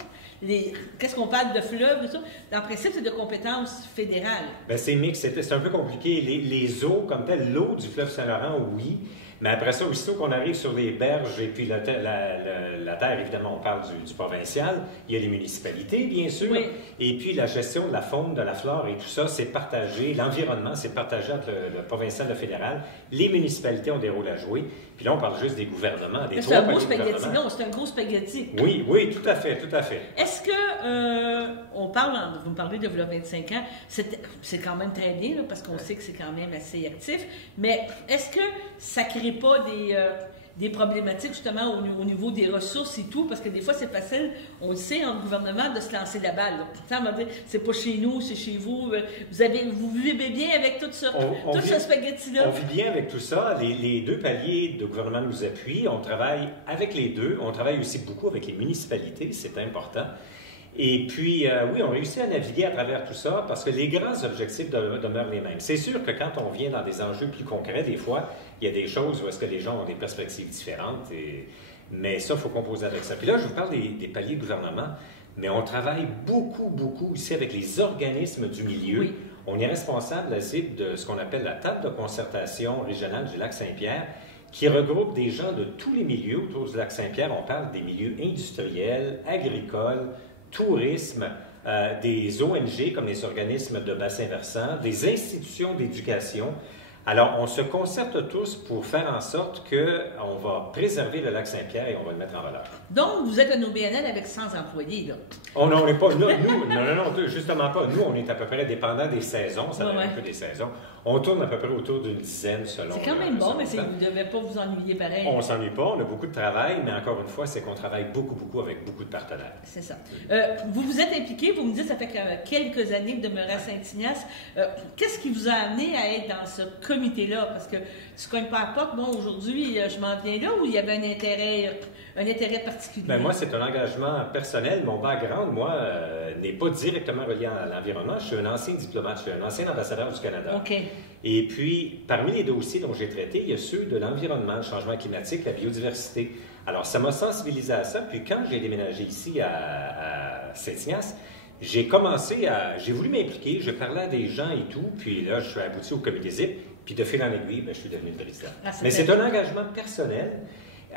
qu'est-ce qu'on parle de fleuves et ça? En principe, c'est de compétences fédérales. C'est mix, c'est un peu compliqué. Les eaux, comme telles, l'eau du fleuve Saint-Laurent, oui. Mais après ça, aussitôt qu'on arrive sur les berges et puis la terre, évidemment, on parle du provincial, il y a les municipalités, bien sûr, et puis la gestion de la faune, de la flore et tout ça, c'est partagé, l'environnement, c'est partagé entre le provincial et le fédéral. Les municipalités ont des rôles à jouer, puis là, on parle juste des gouvernements, des c'est un gros spaghetti, non, c'est un gros spaghetti. Oui, tout à fait. Est-ce que, vous me parlez de 25 ans, c'est quand même très bien, là, parce qu'on sait que c'est quand même assez actif, mais est-ce que ça crée pas des problématiques justement au niveau des ressources et tout, parce que des fois c'est facile, on le sait, en gouvernement, de se lancer la balle. On va dire, c'est pas chez nous, c'est chez vous. Vous vivez bien avec tout ça, ce spaghetti-là? On vit bien avec tout ça. Les deux paliers de gouvernement nous appuient. On travaille avec les deux. On travaille aussi beaucoup avec les municipalités, c'est important. Et puis, oui, on réussit à naviguer à travers tout ça parce que les grands objectifs demeurent les mêmes. C'est sûr que quand on vient dans des enjeux plus concrets, des fois, il y a des choses où est-ce que les gens ont des perspectives différentes. Mais ça, il faut composer avec ça. Puis là, je vous parle des paliers de gouvernement, mais on travaille beaucoup, beaucoup ici avec les organismes du milieu. Oui. On est responsable, la ZIP, de ce qu'on appelle la table de concertation régionale du Lac-Saint-Pierre, qui regroupe des gens de tous les milieux autour du Lac-Saint-Pierre. On parle des milieux industriels, agricoles, tourisme, des ONG comme les organismes de bassin versant, des institutions d'éducation. Alors, on se concerte tous pour faire en sorte qu'on va préserver le lac Saint-Pierre et on va le mettre en valeur. Donc, vous êtes un OBNL avec 100 employés, là? Oh non, on n'est pas... non, justement pas. Nous, on est à peu près dépendant des saisons. Ça dépend un peu des saisons. On tourne à peu près autour d'une dizaine selon... C'est quand même bon, mais vous ne devez pas vous ennuyer pareil. On ne s'ennuie pas, on a beaucoup de travail, mais encore une fois, c'est qu'on travaille beaucoup, beaucoup avec beaucoup de partenaires. C'est ça. Vous vous êtes impliqué, vous me dites, ça fait quelques années que vous demeurez à Saint-Ignace. Qu'est-ce qui vous a amené à être dans ce comité-là? Parce que tu ne cognes pas à la porte, bon, aujourd'hui, je m'en viens là, où il y avait un intérêt particulier? Bien, moi, c'est un engagement personnel. Mon background, moi, n'est pas directement relié à l'environnement. Je suis un ancien diplomate, je suis un ancien ambassadeur du Canada. OK. Et puis, parmi les dossiers dont j'ai traité, il y a ceux de l'environnement, le changement climatique, la biodiversité. Alors, ça m'a sensibilisé à ça. Puis, quand j'ai déménagé ici à Saint-Ignace, j'ai voulu m'impliquer, je parlais à des gens et tout. Puis là, je suis abouti au comité ZIP. Puis, de fil en aiguille, je suis devenu le président. Mais c'est un engagement personnel.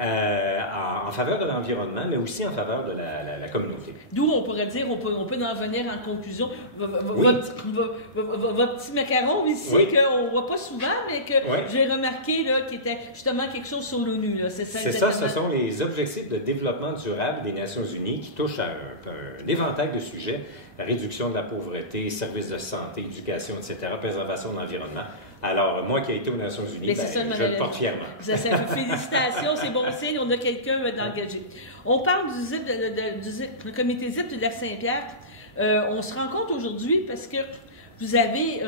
En faveur de l'environnement, mais aussi en faveur de la communauté. D'où on pourrait dire, on peut en venir en conclusion. Votre petit macaron ici, qu'on ne voit pas souvent, mais que j'ai remarqué là, qui était justement quelque chose sur l'ONU. C'est ça, exactement. Ce sont les objectifs de développement durable des Nations Unies qui touchent à un éventail de sujets, la réduction de la pauvreté, services de santé, éducation, etc., préservation de l'environnement. Alors, moi qui ai été aux Nations Unies, je le porte fièrement. Félicitations, c'est bon signe, on a quelqu'un d'engagé. On parle du comité ZIP du Lac-Saint-Pierre. On se rend compte aujourd'hui parce que vous avez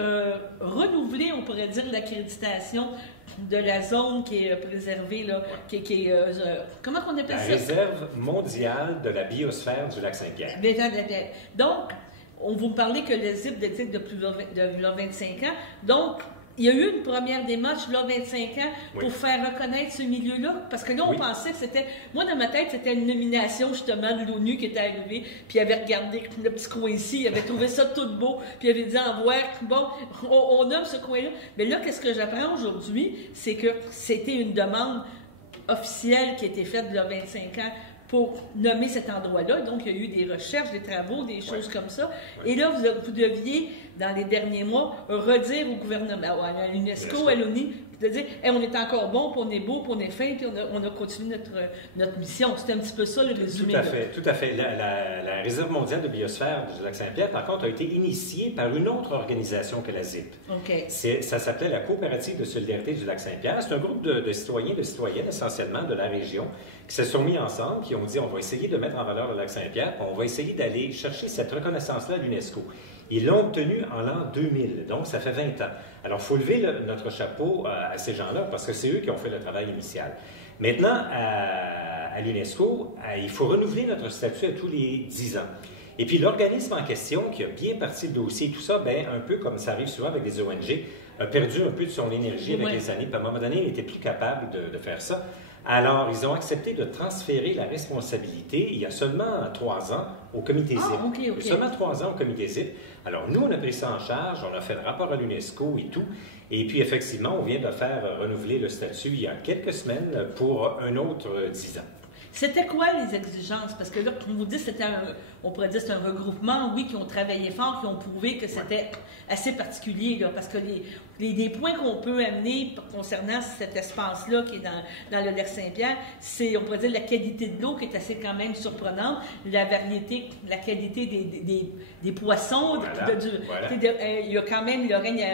renouvelé, on pourrait dire, l'accréditation de la zone qui est préservée, là, comment on appelle ça? La réserve mondiale de la biosphère du Lac-Saint-Pierre. Donc, on vous parlait que le ZIP existe depuis 25 ans. Donc, il y a eu une première démarche, là, 25 ans, pour faire reconnaître ce milieu-là. Parce que là, on pensait que c'était... Moi, dans ma tête, c'était une nomination, justement, de l'ONU qui était arrivée, puis il avait regardé le petit coin ici, il avait trouvé ça tout beau, puis il avait dit, bon, on nomme ce coin-là. Mais là, qu'est-ce que j'apprends aujourd'hui? C'est que c'était une demande officielle qui a été faite il y a 25 ans pour nommer cet endroit-là. Donc, il y a eu des recherches, des travaux, des choses comme ça. Et là, vous deviez, dans les derniers mois, redire au gouvernement, à l'UNESCO, à l'ONU, de dire hey, on est encore bon, puis on est beau, puis on est fin, puis on a continué notre mission. C'était un petit peu ça le résumé. Tout à fait. La Réserve mondiale de biosphère du Lac-Saint-Pierre, par contre, a été initiée par une autre organisation que la ZIP. Okay. Ça s'appelait la Coopérative de solidarité du Lac-Saint-Pierre. C'est un groupe de citoyens, de citoyennes, essentiellement de la région, qui se sont mis ensemble, qui ont dit on va essayer de mettre en valeur le Lac-Saint-Pierre, puis on va essayer d'aller chercher cette reconnaissance-là à l'UNESCO. Ils l'ont obtenu en l'an 2000, donc ça fait 20 ans. Alors, il faut lever notre chapeau à ces gens-là, parce que c'est eux qui ont fait le travail initial. Maintenant, à l'UNESCO, il faut renouveler notre statut à tous les 10 ans. Et puis, l'organisme en question, qui a bien parti le dossier, tout ça, un peu comme ça arrive souvent avec des ONG, a perdu un peu de son énergie avec les années. Puis, à un moment donné, il n'était plus capable de faire ça. Alors, ils ont accepté de transférer la responsabilité il y a seulement 3 ans au comité ZIP. Okay. Il y a seulement 3 ans au comité ZIP. Alors, nous, on a pris ça en charge, on a fait le rapport à l'UNESCO et tout. Et puis, effectivement, on vient de faire renouveler le statut il y a quelques semaines pour un autre 10 ans. C'était quoi les exigences? Parce que là, comme vous dites, on pourrait dire que c'est un regroupement, oui, qui ont travaillé fort, qui ont prouvé que c'était assez particulier, là, parce que les points qu'on peut amener concernant cet espace-là qui est dans le lac Saint-Pierre, c'est, on pourrait dire, la qualité de l'eau qui est assez quand même surprenante, la variété, la qualité des poissons, il y a quand même, il règne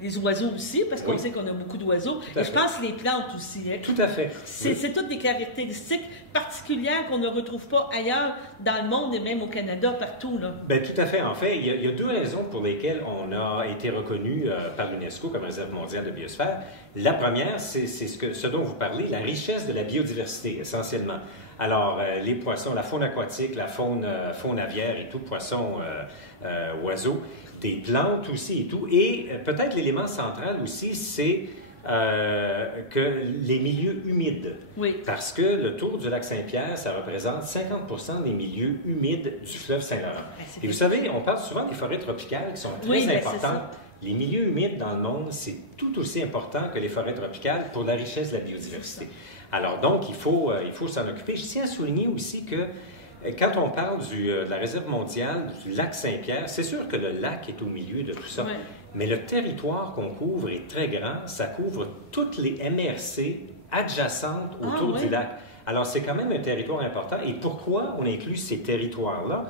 des oiseaux aussi, parce qu'on sait qu'on a beaucoup d'oiseaux, et je pense les plantes aussi. Hein. Tout à fait. C'est toutes des caractéristiques particulières qu'on ne retrouve pas ailleurs dans le monde et même au Canada, partout. Là. Bien, tout à fait. En fait, il y a deux raisons pour lesquelles on a été reconnu par l'UNESCO comme réserve mondiale de biosphère. La première, c'est ce dont vous parlez, la richesse de la biodiversité, essentiellement. Alors, les poissons, la faune aquatique, la faune aviaire et tout, poissons, oiseaux, des plantes aussi et tout. Et peut-être l'élément central aussi, c'est que les milieux humides. Oui. Parce que le tour du lac Saint-Pierre, ça représente 50% des milieux humides du fleuve Saint-Laurent. Et vous savez, on parle souvent des forêts tropicales qui sont très importantes. Les milieux humides dans le monde, c'est tout aussi important que les forêts tropicales pour la richesse de la biodiversité. Alors donc, il faut s'en occuper. Je tiens à souligner aussi que quand on parle de la réserve mondiale du lac Saint-Pierre, c'est sûr que le lac est au milieu de tout ça. Ouais. Mais le territoire qu'on couvre est très grand. Ça couvre toutes les MRC adjacentes autour du lac. Alors, c'est quand même un territoire important. Et pourquoi on inclut ces territoires-là?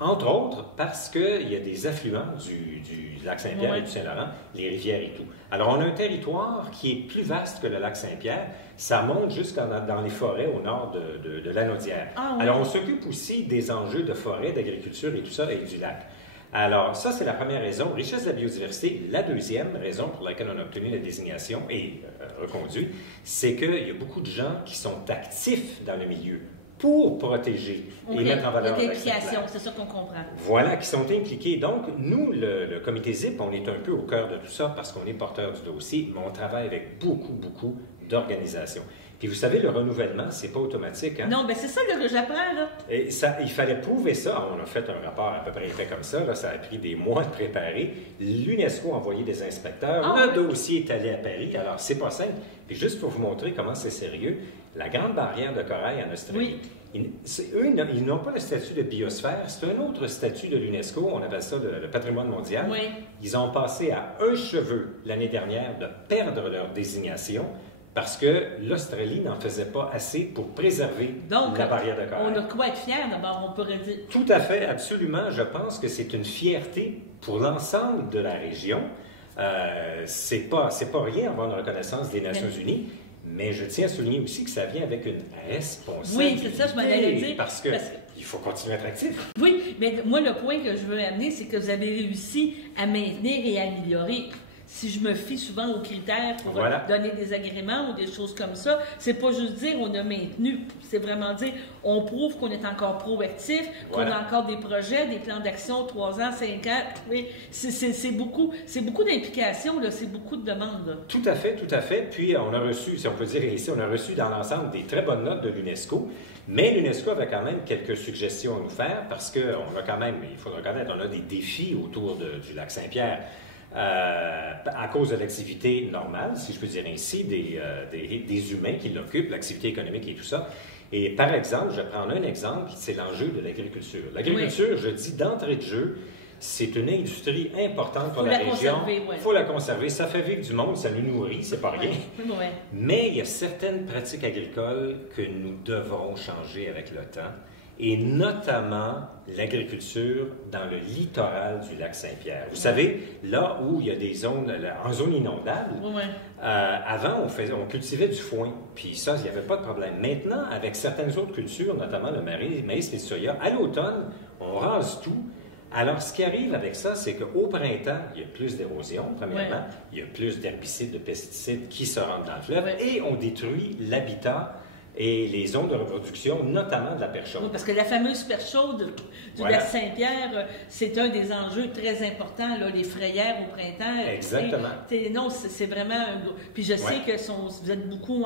Entre autres, parce qu'il y a des affluents du lac Saint-Pierre et du Saint-Laurent, les rivières et tout. Alors, on a un territoire qui est plus vaste que le lac Saint-Pierre. Ça monte jusqu'à dans les forêts au nord de Lanaudière. Alors, on s'occupe aussi des enjeux de forêt, d'agriculture et tout ça, et du lac. Alors, ça, c'est la première raison, richesse de la biodiversité. La deuxième raison pour laquelle on a obtenu la désignation et reconduit, c'est qu'il y a beaucoup de gens qui sont actifs dans le milieu pour protéger et mettre en valeur les implications, c'est ça qu'on comprend. Voilà, qui sont impliqués. Donc, nous, le comité ZIP, on est un peu au cœur de tout ça parce qu'on est porteur du dossier, mais on travaille avec beaucoup d'organisations. Puis vous savez, le renouvellement, c'est pas automatique. Hein? Non, bien c'est ça là, que j'apprends, là. Et ça, il fallait prouver ça. On a fait un rapport à peu près fait comme ça. Là, ça a pris des mois de préparer. L'UNESCO a envoyé des inspecteurs. Le dossier est allé à Paris. Alors, c'est pas simple. Puis juste pour vous montrer comment c'est sérieux, la Grande Barrière de Corail en Australie, eux, ils n'ont pas le statut de biosphère. C'est un autre statut de l'UNESCO. On appelle ça le patrimoine mondial. Oui. Ils ont passé à un cheveu l'année dernière de perdre leur désignation parce que l'Australie n'en faisait pas assez pour préserver la barrière de corail. On a quoi être fiers, d'abord, on pourrait dire. Tout à fait, absolument. Je pense que c'est une fierté pour l'ensemble de la région. C'est pas rien avoir une reconnaissance des Nations Unies, mais je tiens à souligner aussi que ça vient avec une responsabilité. Oui, c'est ça, je m'en allais dire. Parce que il faut continuer à être actif. Oui, mais moi, le point que je veux amener, c'est que vous avez réussi à maintenir et à améliorer. Si je me fie souvent aux critères pour donner des agréments ou des choses comme ça, c'est pas juste dire on a maintenu, c'est vraiment dire on prouve qu'on est encore proactif, qu'on a encore des projets, des plans d'action 3 ans, 5 ans. Oui, c'est beaucoup d'implications, c'est beaucoup de demandes. Là. Tout à fait. Puis on a reçu, si on peut dire ici, on a reçu dans l'ensemble des très bonnes notes de l'UNESCO. Mais l'UNESCO avait quand même quelques suggestions à nous faire parce qu'on a quand même, il faut le reconnaître, on a des défis autour du lac Saint-Pierre. À cause de l'activité normale, si je peux dire ainsi, des humains qui l'occupent, l'activité économique et tout ça. Et par exemple, je prends un exemple, c'est l'enjeu de l'agriculture. L'agriculture, je dis d'entrée de jeu, c'est une industrie importante pour la région. Il faut la conserver. Ça fait vivre du monde, ça nous nourrit, c'est pas rien. Mais il y a certaines pratiques agricoles que nous devrons changer avec le temps. Et notamment l'agriculture dans le littoral du lac Saint-Pierre. Vous savez, là où il y a des zones, en zone inondable, avant, on cultivait du foin, puis ça, il n'y avait pas de problème. Maintenant, avec certaines autres cultures, notamment le maïs, les soya, à l'automne, on rase tout. Alors, ce qui arrive avec ça, c'est qu'au printemps, il y a plus d'érosion, premièrement, il y a plus d'herbicides, de pesticides qui se rendent dans le fleuve, et on détruit l'habitat et les zones de reproduction, notamment de la perche chaude. Oui, parce que la fameuse perche chaude du lac Saint-Pierre, c'est un des enjeux très importants, là, les frayères au printemps. Exactement. Non, c'est vraiment un... Puis je sais que vous êtes beaucoup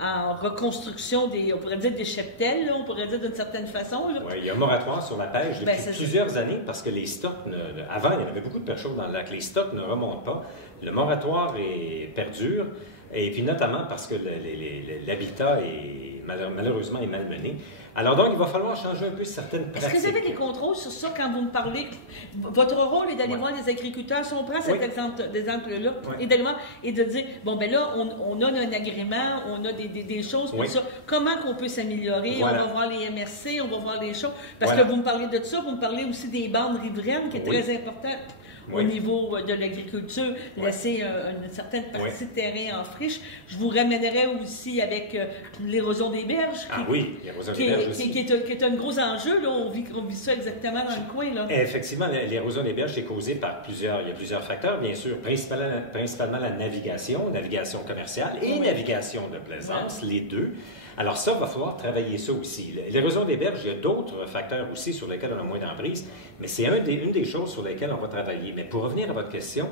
en reconstruction on pourrait dire des cheptels, là, on pourrait dire d'une certaine façon. Oui, il y a un moratoire sur la pêche depuis plusieurs années parce que les stocks, avant, il y en avait beaucoup de perche chaude dans le lac, les stocks ne remontent pas. Le moratoire perdure. Et puis notamment parce que l'habitat est malheureusement est malmenée. Alors donc, il va falloir changer un peu certaines pratiques. Est-ce que vous avez des contrôles sur ça quand vous me parlez? Votre rôle est d'aller voir les agriculteurs. Si on prend cet exemple-là, et d'aller voir et de dire, bon, ben là, on a un agrément, on a des choses pour ça. Comment qu'on peut s'améliorer? On va voir les MRC, on va voir les choses. Parce que vous me parlez de ça, vous me parlez aussi des bandes riveraines, qui est très important. Au niveau de l'agriculture, laisser une certaine partie de terrain en friche. Je vous ramènerai aussi avec l'érosion des berges, qui est un gros enjeu. Là. On vit ça exactement dans le coin. Là. Effectivement, l'érosion des berges est causée par plusieurs facteurs, bien sûr, principalement la navigation commerciale et navigation de plaisance, les deux. Alors ça, il va falloir travailler ça aussi. L'érosion des berges, il y a d'autres facteurs aussi sur lesquels on a moins d'emprise, mais c'est une des choses sur lesquelles on va travailler. Mais pour revenir à votre question,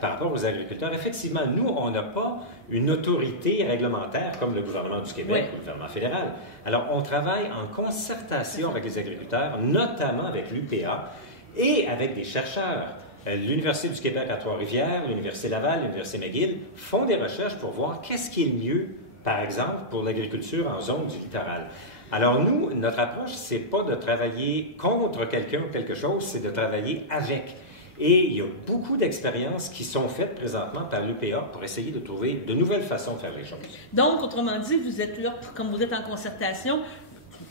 par rapport aux agriculteurs, effectivement, nous, on n'a pas une autorité réglementaire comme le gouvernement du Québec ou le gouvernement fédéral. Alors, on travaille en concertation avec les agriculteurs, notamment avec l'UPA et avec des chercheurs. L'Université du Québec à Trois-Rivières, l'Université Laval, l'Université McGill font des recherches pour voir qu'est-ce qui est le mieux, par exemple, pour l'agriculture en zone du littoral. Alors nous, notre approche, c'est pas de travailler contre quelqu'un ou quelque chose, c'est de travailler avec. Et il y a beaucoup d'expériences qui sont faites présentement par l'UPA pour essayer de trouver de nouvelles façons de faire les choses. Donc, autrement dit, vous êtes là, comme vous êtes en concertation,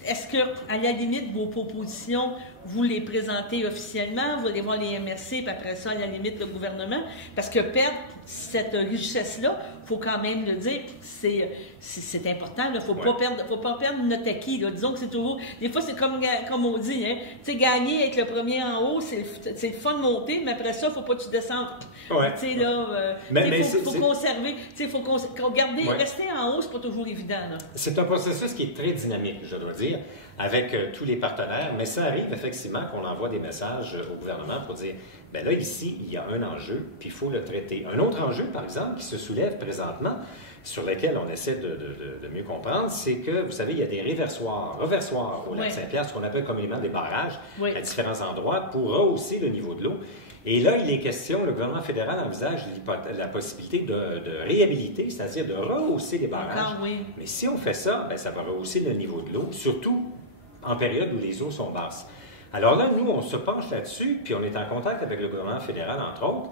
est-ce que, à la limite, vos propositions, vous les présentez officiellement, vous allez voir les MRC, puis après ça, à la limite, le gouvernement? Parce que perdre cette richesse-là, il faut quand même le dire, c'est important. Il ne faut pas perdre notre acquis. Là. Disons que c'est toujours... Des fois, c'est comme on dit, hein, tu sais, gagner avec le premier en haut, c'est le fun de monter, mais après ça, il ne faut pas que tu descendes. Tu sais, là, il faut conserver, il faut garder, rester en haut, c'est pas toujours évident. C'est un processus qui est très dynamique, je dois dire, avec tous les partenaires, mais ça arrive effectivement qu'on envoie des messages au gouvernement pour dire, bien là, ici, il y a un enjeu, puis il faut le traiter. Un autre enjeu, par exemple, qui se soulève présentement, sur lequel on essaie de mieux comprendre, c'est que, vous savez, il y a des reversoirs au lac Saint-Pierre, ce qu'on appelle communément des barrages, à différents endroits, pour rehausser le niveau de l'eau. Et là, il est question, le gouvernement fédéral envisage la possibilité de réhabiliter, c'est-à-dire de rehausser les barrages. Mais si on fait ça, bien, ça va rehausser le niveau de l'eau, surtout en période où les eaux sont basses. Alors là, nous, on se penche là-dessus, puis on est en contact avec le gouvernement fédéral, entre autres,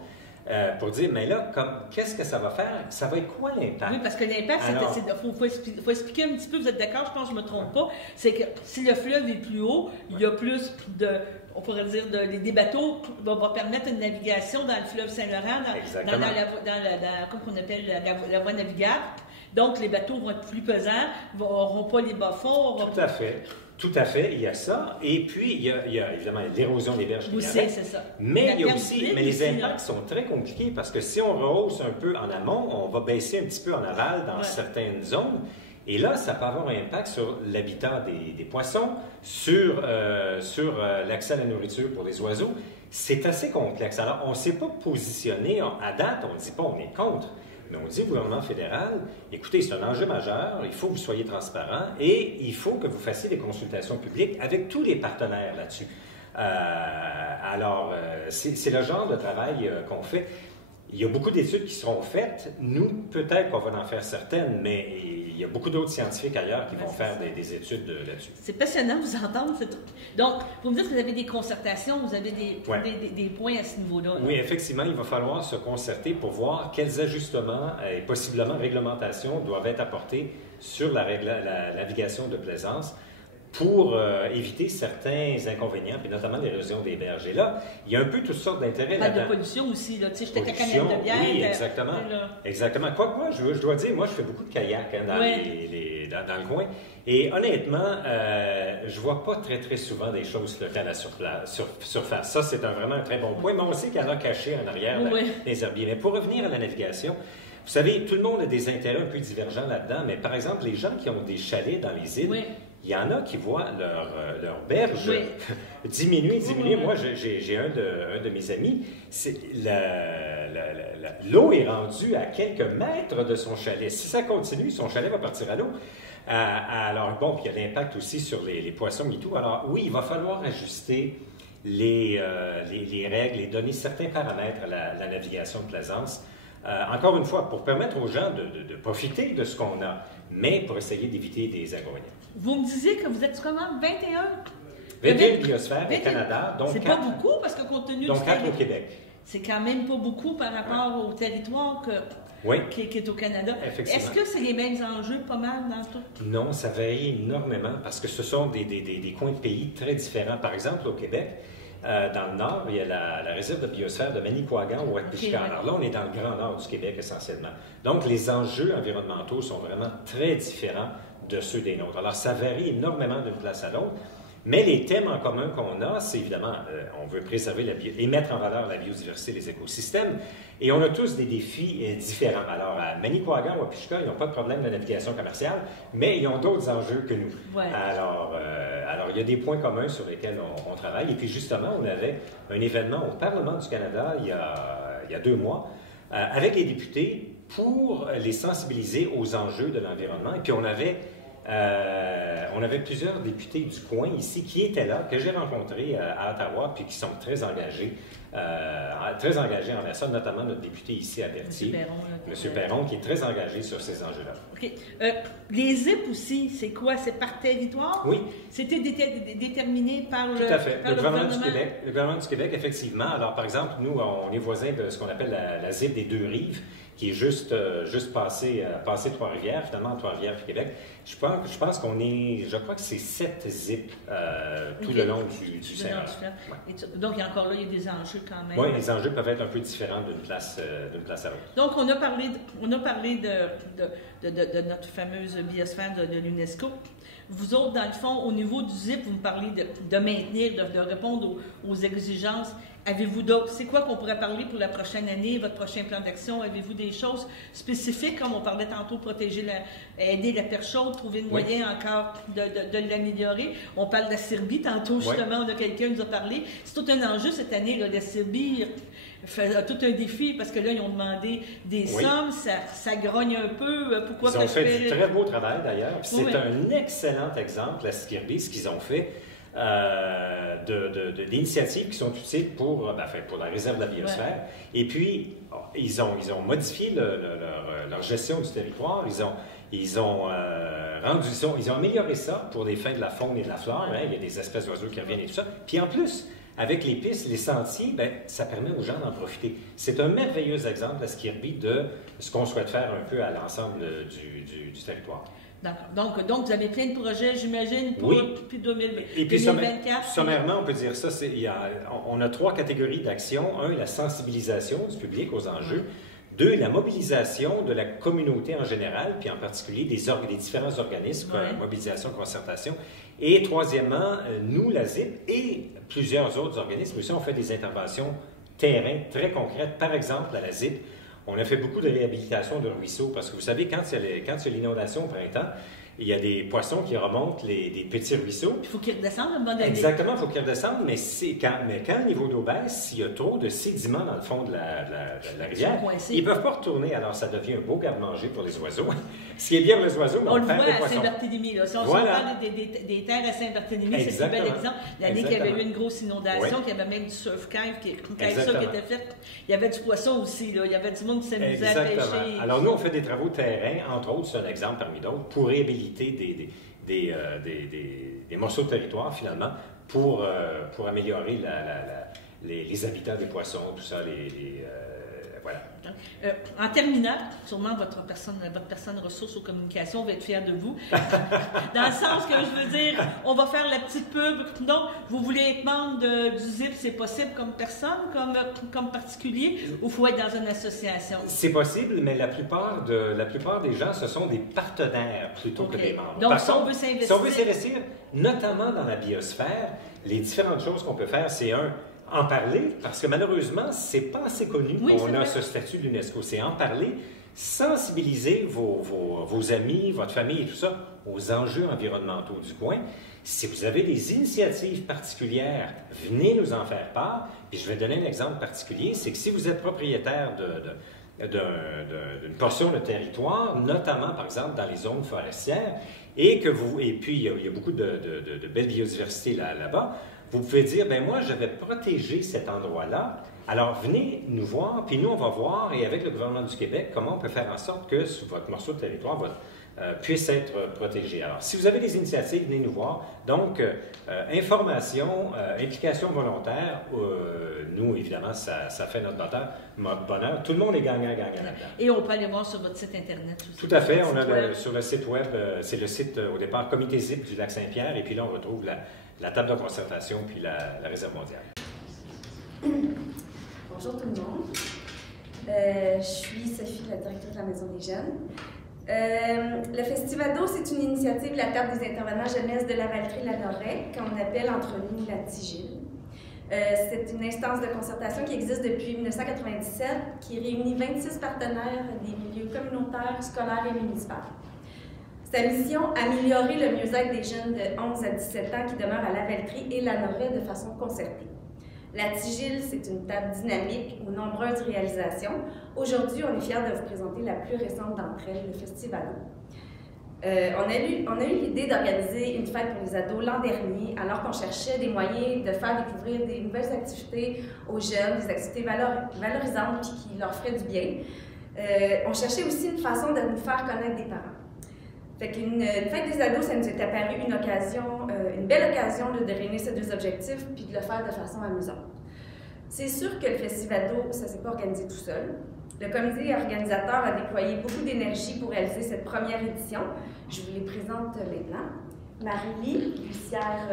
pour dire, mais là, qu'est-ce que ça va faire? Ça va être quoi l'impact? Oui, parce que l'impact, il faut expliquer un petit peu, vous êtes d'accord, je pense que je ne me trompe pas, c'est que si le fleuve est plus haut, il y a plus on pourrait dire, des bateaux vont permettre une navigation dans le fleuve Saint-Laurent, comme on appelle la voie navigable. Donc, les bateaux vont être plus pesants, n'auront pas les bas-fonds. Tout à fait, il y a ça. Et puis, il y a évidemment l'érosion des berges. C'est ça. Mais il y a aussi, les impacts sont très compliqués parce que si on rehausse un peu en amont, on va baisser un petit peu en aval dans certaines zones. Et là, ça peut avoir un impact sur l'habitat des poissons, sur l'accès à la nourriture pour les oiseaux. C'est assez complexe. Alors, on ne s'est pas positionné à date, on ne dit pas on est contre. Mais on dit au gouvernement fédéral, écoutez, c'est un enjeu majeur, il faut que vous soyez transparent et il faut que vous fassiez des consultations publiques avec tous les partenaires là-dessus. C'est le genre de travail qu'on fait. Il y a beaucoup d'études qui seront faites. Nous, peut-être qu'on va en faire certaines, mais il y a beaucoup d'autres scientifiques ailleurs qui vont faire des études là-dessus. C'est passionnant de vous entendre. Donc, vous me dites que vous avez des concertations, vous avez des points à ce niveau-là. Là. Oui, effectivement, il va falloir se concerter pour voir quels ajustements et possiblement réglementations doivent être apportés sur la navigation de plaisance pour éviter certains inconvénients, puis notamment l'érosion des berges. Et là, il y a un peu toutes sortes d'intérêts là-dedans. Pas de pollution aussi, là. Tu sais, j'étais avec la canette de bière. Oui, exactement. Exactement. Quoique moi, je dois dire, moi, je fais beaucoup de kayak dans le coin. Et honnêtement, je vois pas très, très souvent des choses flotter à la surface. Ça, c'est vraiment un très bon point. Mais on sait qu'il y en a caché en arrière des herbiers. Mais pour revenir à la navigation, vous savez, tout le monde a des intérêts un peu divergents là-dedans. Mais par exemple, les gens qui ont des chalets dans les îles, il y en a qui voient leur berge diminuer. Moi, j'ai un de mes amis, l'eau est rendue à quelques mètres de son chalet. Si ça continue, son chalet va partir à l'eau. Alors, bon, puis il y a l'impact aussi sur les poissons et tout. Alors, oui, il va falloir ajuster les règles et donner certains paramètres à la navigation de plaisance. Encore une fois, pour permettre aux gens de profiter de ce qu'on a, mais pour essayer d'éviter des inconvénients. Vous me disiez que vous êtes comment? 21? 21 biosphères au Canada, donc c'est pas beaucoup, parce que compte tenu donc 4 au Québec. C'est quand même pas beaucoup par rapport au territoire qui est au Canada. Est-ce que c'est les mêmes enjeux pas mal dans tout? Non, ça varie énormément parce que ce sont des coins de pays très différents. Par exemple, au Québec, dans le nord, il y a la réserve de biosphère de Manicouagan ou Wapishka. Alors là, on est dans le grand nord du Québec essentiellement. Donc, les enjeux environnementaux sont vraiment très différents de ceux des nôtres. Alors, ça varie énormément d'une place à l'autre. Mais les thèmes en commun qu'on a, c'est évidemment, on veut préserver et mettre en valeur la biodiversité des écosystèmes. Et on a tous des défis différents. Alors, à Manicouagan ou à Wapishka, ils n'ont pas de problème de navigation commerciale, mais ils ont d'autres enjeux que nous. Ouais. Alors, il y a des points communs sur lesquels on travaille. Et puis, justement, on avait un événement au Parlement du Canada il y a 2 mois avec les députés pour les sensibiliser aux enjeux de l'environnement. Et puis, on avait plusieurs députés du coin ici qui étaient là, que j'ai rencontrés à Ottawa, puis qui sont très engagés envers ça, notamment notre député ici à Berthier, M. Perron, qui est très engagé sur ces enjeux-là. OK. Les ZIP aussi, c'est quoi? C'est par territoire? Oui. C'était déterminé par le, Tout à fait. par Le gouvernement du Québec. Le gouvernement du Québec, effectivement. Alors, par exemple, nous, on est voisins de ce qu'on appelle la ZIP des Deux-Rives, qui est juste passé Trois-Rivières, finalement, Trois-Rivières puis Québec. Je pense qu'on est, je crois que c'est 7 ZIP tout le long du Saint-Laurent. Ouais. Donc, encore là, il y a des enjeux quand même. Oui, les enjeux peuvent être un peu différents d'une place à l'autre. Donc, on a parlé de notre fameuse biosphère de l'UNESCO. Vous autres, dans le fond, au niveau du ZIP, vous me parlez de maintenir, de répondre aux exigences. Avez-vous d'autres? C'est quoi qu'on pourrait parler pour la prochaine année, votre prochain plan d'action? Avez-vous des choses spécifiques, comme on parlait tantôt, aider la perche chaude, trouver le moyen encore de l'améliorer? On parle de la Serbie, tantôt, justement, on a quelqu'un qui nous a parlé. C'est tout un enjeu cette année, là, la Serbie fait tout un défi, parce que là, ils ont demandé des sommes, ça grogne un peu. Pourquoi ils ont fait du très beau travail, d'ailleurs. C'est un excellent exemple, la Serbie, ce qu'ils ont fait. D'initiatives qui sont utiles pour la réserve de la biosphère. Ouais. Et puis, ils ont modifié leur gestion du territoire. Ils ont amélioré ça pour les fins de la faune et de la flore. Ouais. Hein, il y a des espèces d'oiseaux qui reviennent et tout ça. Puis en plus, avec les pistes, les sentiers, ça permet aux gens d'en profiter. C'est un merveilleux exemple, la Skirby, de ce qu'on souhaite faire un peu à l'ensemble du territoire. Donc, vous avez plein de projets, j'imagine, pour 2024. Et puis, sommairement, on peut dire ça, on a 3 catégories d'action. 1, la sensibilisation du public aux enjeux. 2, la mobilisation de la communauté en général, puis en particulier des différents organismes, mobilisation, concertation. Et troisièmement, nous, la ZIP, et plusieurs autres organismes aussi, on fait des interventions terrain très concrètes. Par exemple, à la ZIP, on a fait beaucoup de réhabilitation de ruisseaux parce que vous savez, quand il y a l'inondation au printemps, il y a des poissons qui remontent des petits ruisseaux. Il faut qu'ils redescendent à un moment donné. Exactement, il faut qu'ils redescendent, mais quand le niveau d'eau baisse, s'il y a trop de sédiments dans le fond de la rivière, ils ne peuvent pas retourner. Alors, ça devient un beau garde-manger pour les oiseaux. Ce qui est bien pour les oiseaux, mais on le perd voit les à poissons. Saint-Barthélemy. Si on parle des terres à Saint-Barthélemy, c'est un bel exemple. L'année qu'il y avait eu une grosse inondation, qu'il y avait même du surf cave qui était fait, il y avait du poisson aussi. Là. Il y avait du monde qui s'amusait à pêcher. Alors, nous, on fait des travaux de terrain, entre autres, c'est un exemple parmi d'autres, pour réhabiliter des morceaux de territoire, finalement, pour améliorer les habitats des poissons, tout ça, voilà. En terminant, sûrement votre personne ressource aux communications va être fière de vous. Dans le sens que je veux dire, on va faire la petite pub. Donc, vous voulez être membre du ZIP, c'est possible comme personne, comme particulier, ou il faut être dans une association? C'est possible, mais la plupart des gens, ce sont des partenaires plutôt que des membres. Donc, si on veut s'investir, notamment dans la biosphère, les différentes choses qu'on peut faire, c'est en parler, parce que malheureusement, c'est pas assez connu qu'on a ce statut de l'UNESCO. C'est en parler, sensibiliser vos amis, votre famille et tout ça aux enjeux environnementaux du coin. Si vous avez des initiatives particulières, venez nous en faire part. Puis je vais donner un exemple particulier, c'est que si vous êtes propriétaire d'une portion de territoire, notamment par exemple dans les zones forestières, et puis il y a beaucoup de belle biodiversité là-bas, vous pouvez dire, ben moi, je vais protéger cet endroit-là. Alors, venez nous voir, puis nous, on va voir, et avec le gouvernement du Québec, comment on peut faire en sorte que votre morceau de territoire puisse être protégé. Alors, si vous avez des initiatives, venez nous voir. Donc, information, implication volontaire, nous, évidemment, ça fait notre bonheur. Tout le monde est gagnant là-dedans. Et on peut aller voir sur votre site Internet aussi. Tout à fait. On a sur le site web, c'est le site, au départ, Comité ZIP du Lac-Saint-Pierre, et puis là, on retrouve la table de concertation, puis la réserve mondiale. Bonjour tout le monde. Je suis Sophie, la directrice de la Maison des Jeunes. Le Festivado, c'est une initiative de la table des intervenants jeunesse de la Valtrie-la-Noret, qu'on appelle entre nous la TIGIL. C'est une instance de concertation qui existe depuis 1997, qui réunit 26 partenaires des milieux communautaires, scolaires et municipaux. Sa mission, améliorer le mieux-être des jeunes de 11 à 17 ans qui demeurent à la Valtrie et la Noret de façon concertée. La TIGIL, c'est une table dynamique aux nombreuses réalisations. Aujourd'hui, on est fiers de vous présenter la plus récente d'entre elles, le Festivado. On a eu l'idée d'organiser une fête pour les ados l'an dernier, alors qu'on cherchait des moyens de faire découvrir des nouvelles activités aux jeunes, des activités valorisantes puis qui leur feraient du bien. On cherchait aussi une façon de nous faire connaître des parents. Fait qu'une fête des ados, ça nous est apparu une belle occasion de réunir ces deux objectifs puis de le faire de façon amusante. C'est sûr que le Festivado, ça ne s'est pas organisé tout seul. Le comité organisateur a déployé beaucoup d'énergie pour réaliser cette première édition. Je vous les présente maintenant. Marie-Lie, huissière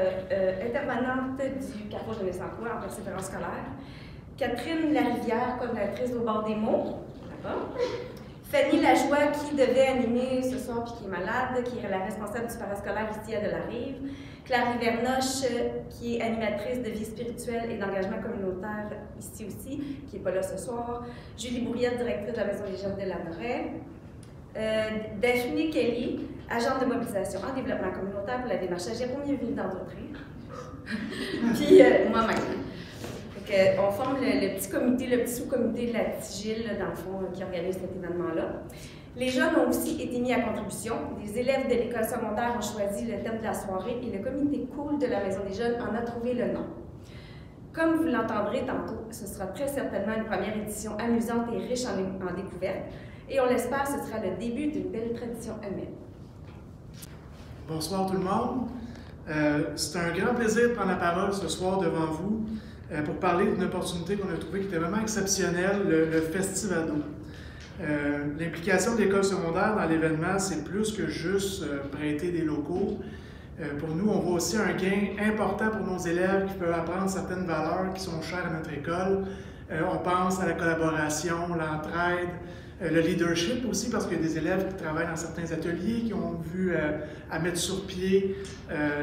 intervenante du Carrefour de l'Essempois en persévérance scolaire. Catherine Larivière, coordinatrice au bord des mots. Fanny Lajoie, qui devait animer ce soir puis qui est malade, qui est la responsable du parascolaire ici à Delarive. Claire Vernoche, qui est animatrice de vie spirituelle et d'engagement communautaire ici aussi, qui n'est pas là ce soir. Julie Bourriette, directrice de la Maison des Jeunes de la Noret. Daphné Kelly, agente de mobilisation en développement communautaire pour la démarche Agir pour mieux vivre dans d'autres. Puis moi-même. On forme le petit comité, le petit sous-comité de la TIGIL, dans le fond, qui organise cet événement-là. Les jeunes ont aussi été mis à contribution. Des élèves de l'école secondaire ont choisi le thème de la soirée et le comité cool de la Maison des Jeunes en a trouvé le nom. Comme vous l'entendrez tantôt, ce sera très certainement une première édition amusante et riche en découvertes. Et on l'espère, ce sera le début d'une belle tradition humaine. Bonsoir tout le monde. C'est un grand plaisir de prendre la parole ce soir devant vous pour parler d'une opportunité qu'on a trouvée qui était vraiment exceptionnelle, le Festivado. L'implication de l'école secondaire dans l'événement, c'est plus que juste prêter des locaux. Pour nous, on voit aussi un gain important pour nos élèves qui peuvent apprendre certaines valeurs qui sont chères à notre école. On pense à la collaboration, l'entraide, le leadership aussi, parce qu'il y a des élèves qui travaillent dans certains ateliers, qui ont vu à mettre sur pied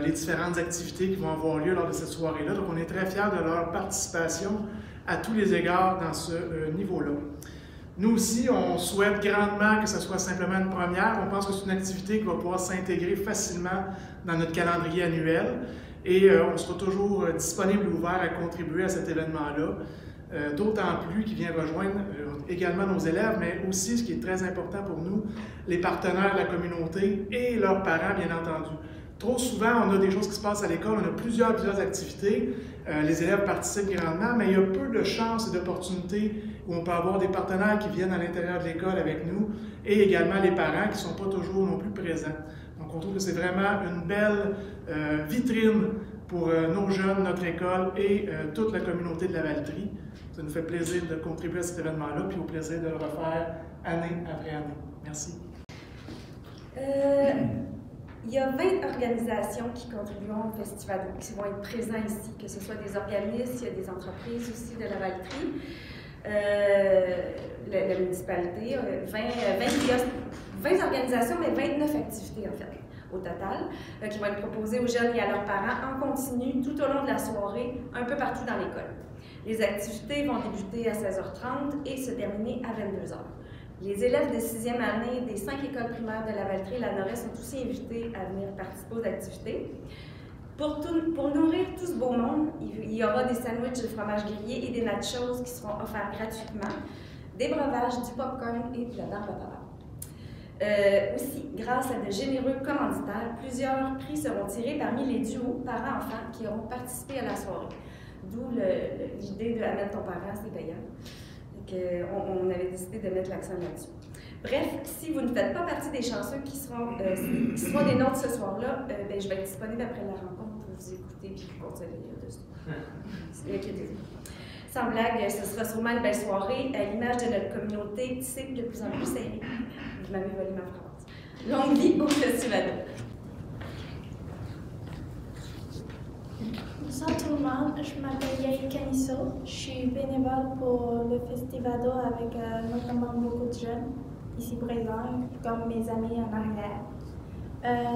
les différentes activités qui vont avoir lieu lors de cette soirée-là. Donc, on est très fiers de leur participation à tous les égards dans ce niveau-là. Nous aussi, on souhaite grandement que ce soit simplement une première. On pense que c'est une activité qui va pouvoir s'intégrer facilement dans notre calendrier annuel et on sera toujours disponible et ouvert à contribuer à cet événement-là. D'autant plus qu'il vient rejoindre également nos élèves, mais aussi, ce qui est très important pour nous, les partenaires de la communauté et leurs parents, bien entendu. Trop souvent, on a des choses qui se passent à l'école, on a plusieurs activités, les élèves participent grandement, mais il y a peu de chances et d'opportunités où on peut avoir des partenaires qui viennent à l'intérieur de l'école avec nous et également les parents qui ne sont pas toujours non plus présents. Donc, on trouve que c'est vraiment une belle vitrine pour nos jeunes, notre école et toute la communauté de la Valtrie. Ça nous fait plaisir de contribuer à cet événement-là, puis au plaisir de le refaire année après année. Merci. Il y a 20 organisations qui contribueront au festival, qui vont être présents ici, que ce soit des organismes, il y a des entreprises aussi de la Valtrie, la municipalité, 20 organisations, mais 29 activités en fait, au total, qui vont être proposées aux jeunes et à leurs parents en continu tout au long de la soirée, un peu partout dans l'école. Les activités vont débuter à 16h30 et se terminer à 22h. Les élèves de 6e année des 5 écoles primaires de la Valtrie et la Noret sont aussi invités à venir participer aux activités. Pour nourrir tout ce beau monde, il y aura des sandwichs de fromage grillé et des nachos qui seront offerts gratuitement, des breuvages, du popcorn et de la barbe à papa. Aussi, grâce à de généreux commanditaires, plusieurs prix seront tirés parmi les duos parents-enfants qui auront participé à la soirée. D'où l'idée de « Amène ton parent, c'est payant ». On avait décidé de mettre l'accent là-dessus. Bref, si vous ne faites pas partie des chanceux qui seront des nôtres ce soir-là, je vais être disponible après la rencontre pour vous écouter et vous conseiller dessus. Sans blague, ce sera sûrement une belle soirée à l'image de notre communauté tissée de plus en plus serrée. Vous m'avez volé ma phrase. Longue vie au Festivado. Bonsoir tout le monde, je m'appelle Yael Canisso. Je suis bénévole pour le Festivado avec notamment beaucoup de jeunes ici présents, comme mes amis en arrière.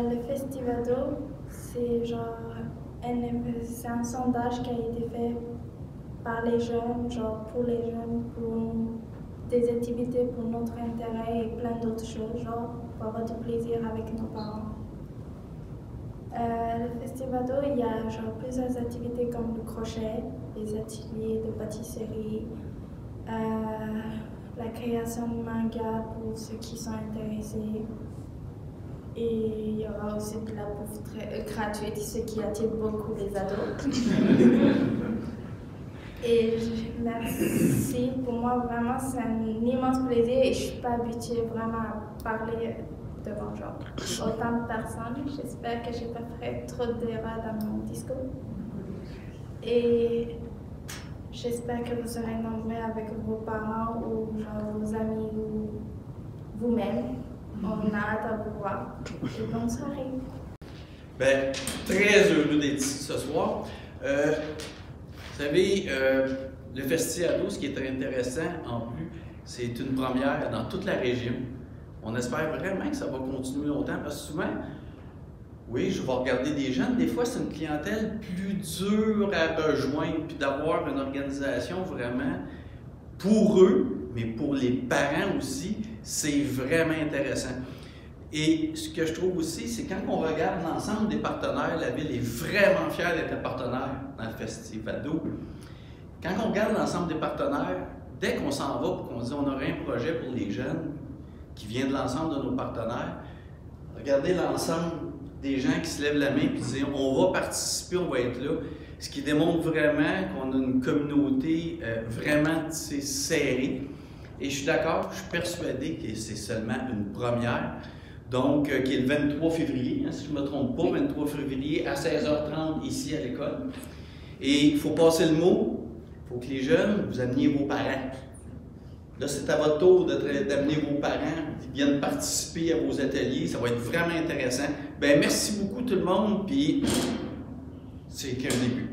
Le Festivado, c'est genre c'est un sondage qui a été fait par les jeunes, genre pour les jeunes, pour des activités pour notre intérêt et plein d'autres choses, genre pour avoir du plaisir avec nos parents. Le Festivado, il y a genre plusieurs activités comme le crochet, les ateliers de pâtisserie, la création de manga pour ceux qui sont intéressés. Et il y aura aussi de la bouffe gratuite, ce qui attire beaucoup les ados. Et merci, pour moi vraiment c'est un immense plaisir et je ne suis pas habituée vraiment à parler devant genre autant de personnes. J'espère que je ne pas fait trop d'erreurs dans mon discours. Et j'espère que vous serez nombreux avec vos parents ou genre vos amis ou vous-même. On a hâte à vous voir. Et bonne soirée. Bien, très heureux d'être ici ce soir. Vous savez, le Festivado, ce qui est très intéressant en plus, c'est une première dans toute la région. On espère vraiment que ça va continuer longtemps parce que souvent, oui, je vais regarder des jeunes, des fois c'est une clientèle plus dure à rejoindre, puis d'avoir une organisation vraiment pour eux, mais pour les parents aussi, c'est vraiment intéressant. Et ce que je trouve aussi, c'est quand on regarde l'ensemble des partenaires, la Ville est vraiment fière d'être un partenaire dans le Festivado. Quand on regarde l'ensemble des partenaires, dès qu'on s'en va pour qu'on dit on aurait un projet pour les jeunes qui vient de l'ensemble de nos partenaires, regardez l'ensemble des gens qui se lèvent la main et qui disent on va participer, on va être là, ce qui démontre vraiment qu'on a une communauté vraiment serrée. Et je suis d'accord, je suis persuadé que c'est seulement une première. Donc, qui est le 23 février, hein, si je ne me trompe pas, 23 février à 16h30 ici à l'école. Et il faut passer le mot, il faut que les jeunes, vous ameniez vos parents. Là, c'est à votre tour d'amener vos parents qui viennent participer à vos ateliers, ça va être vraiment intéressant. Bien, merci beaucoup tout le monde, puis c'est qu'un début.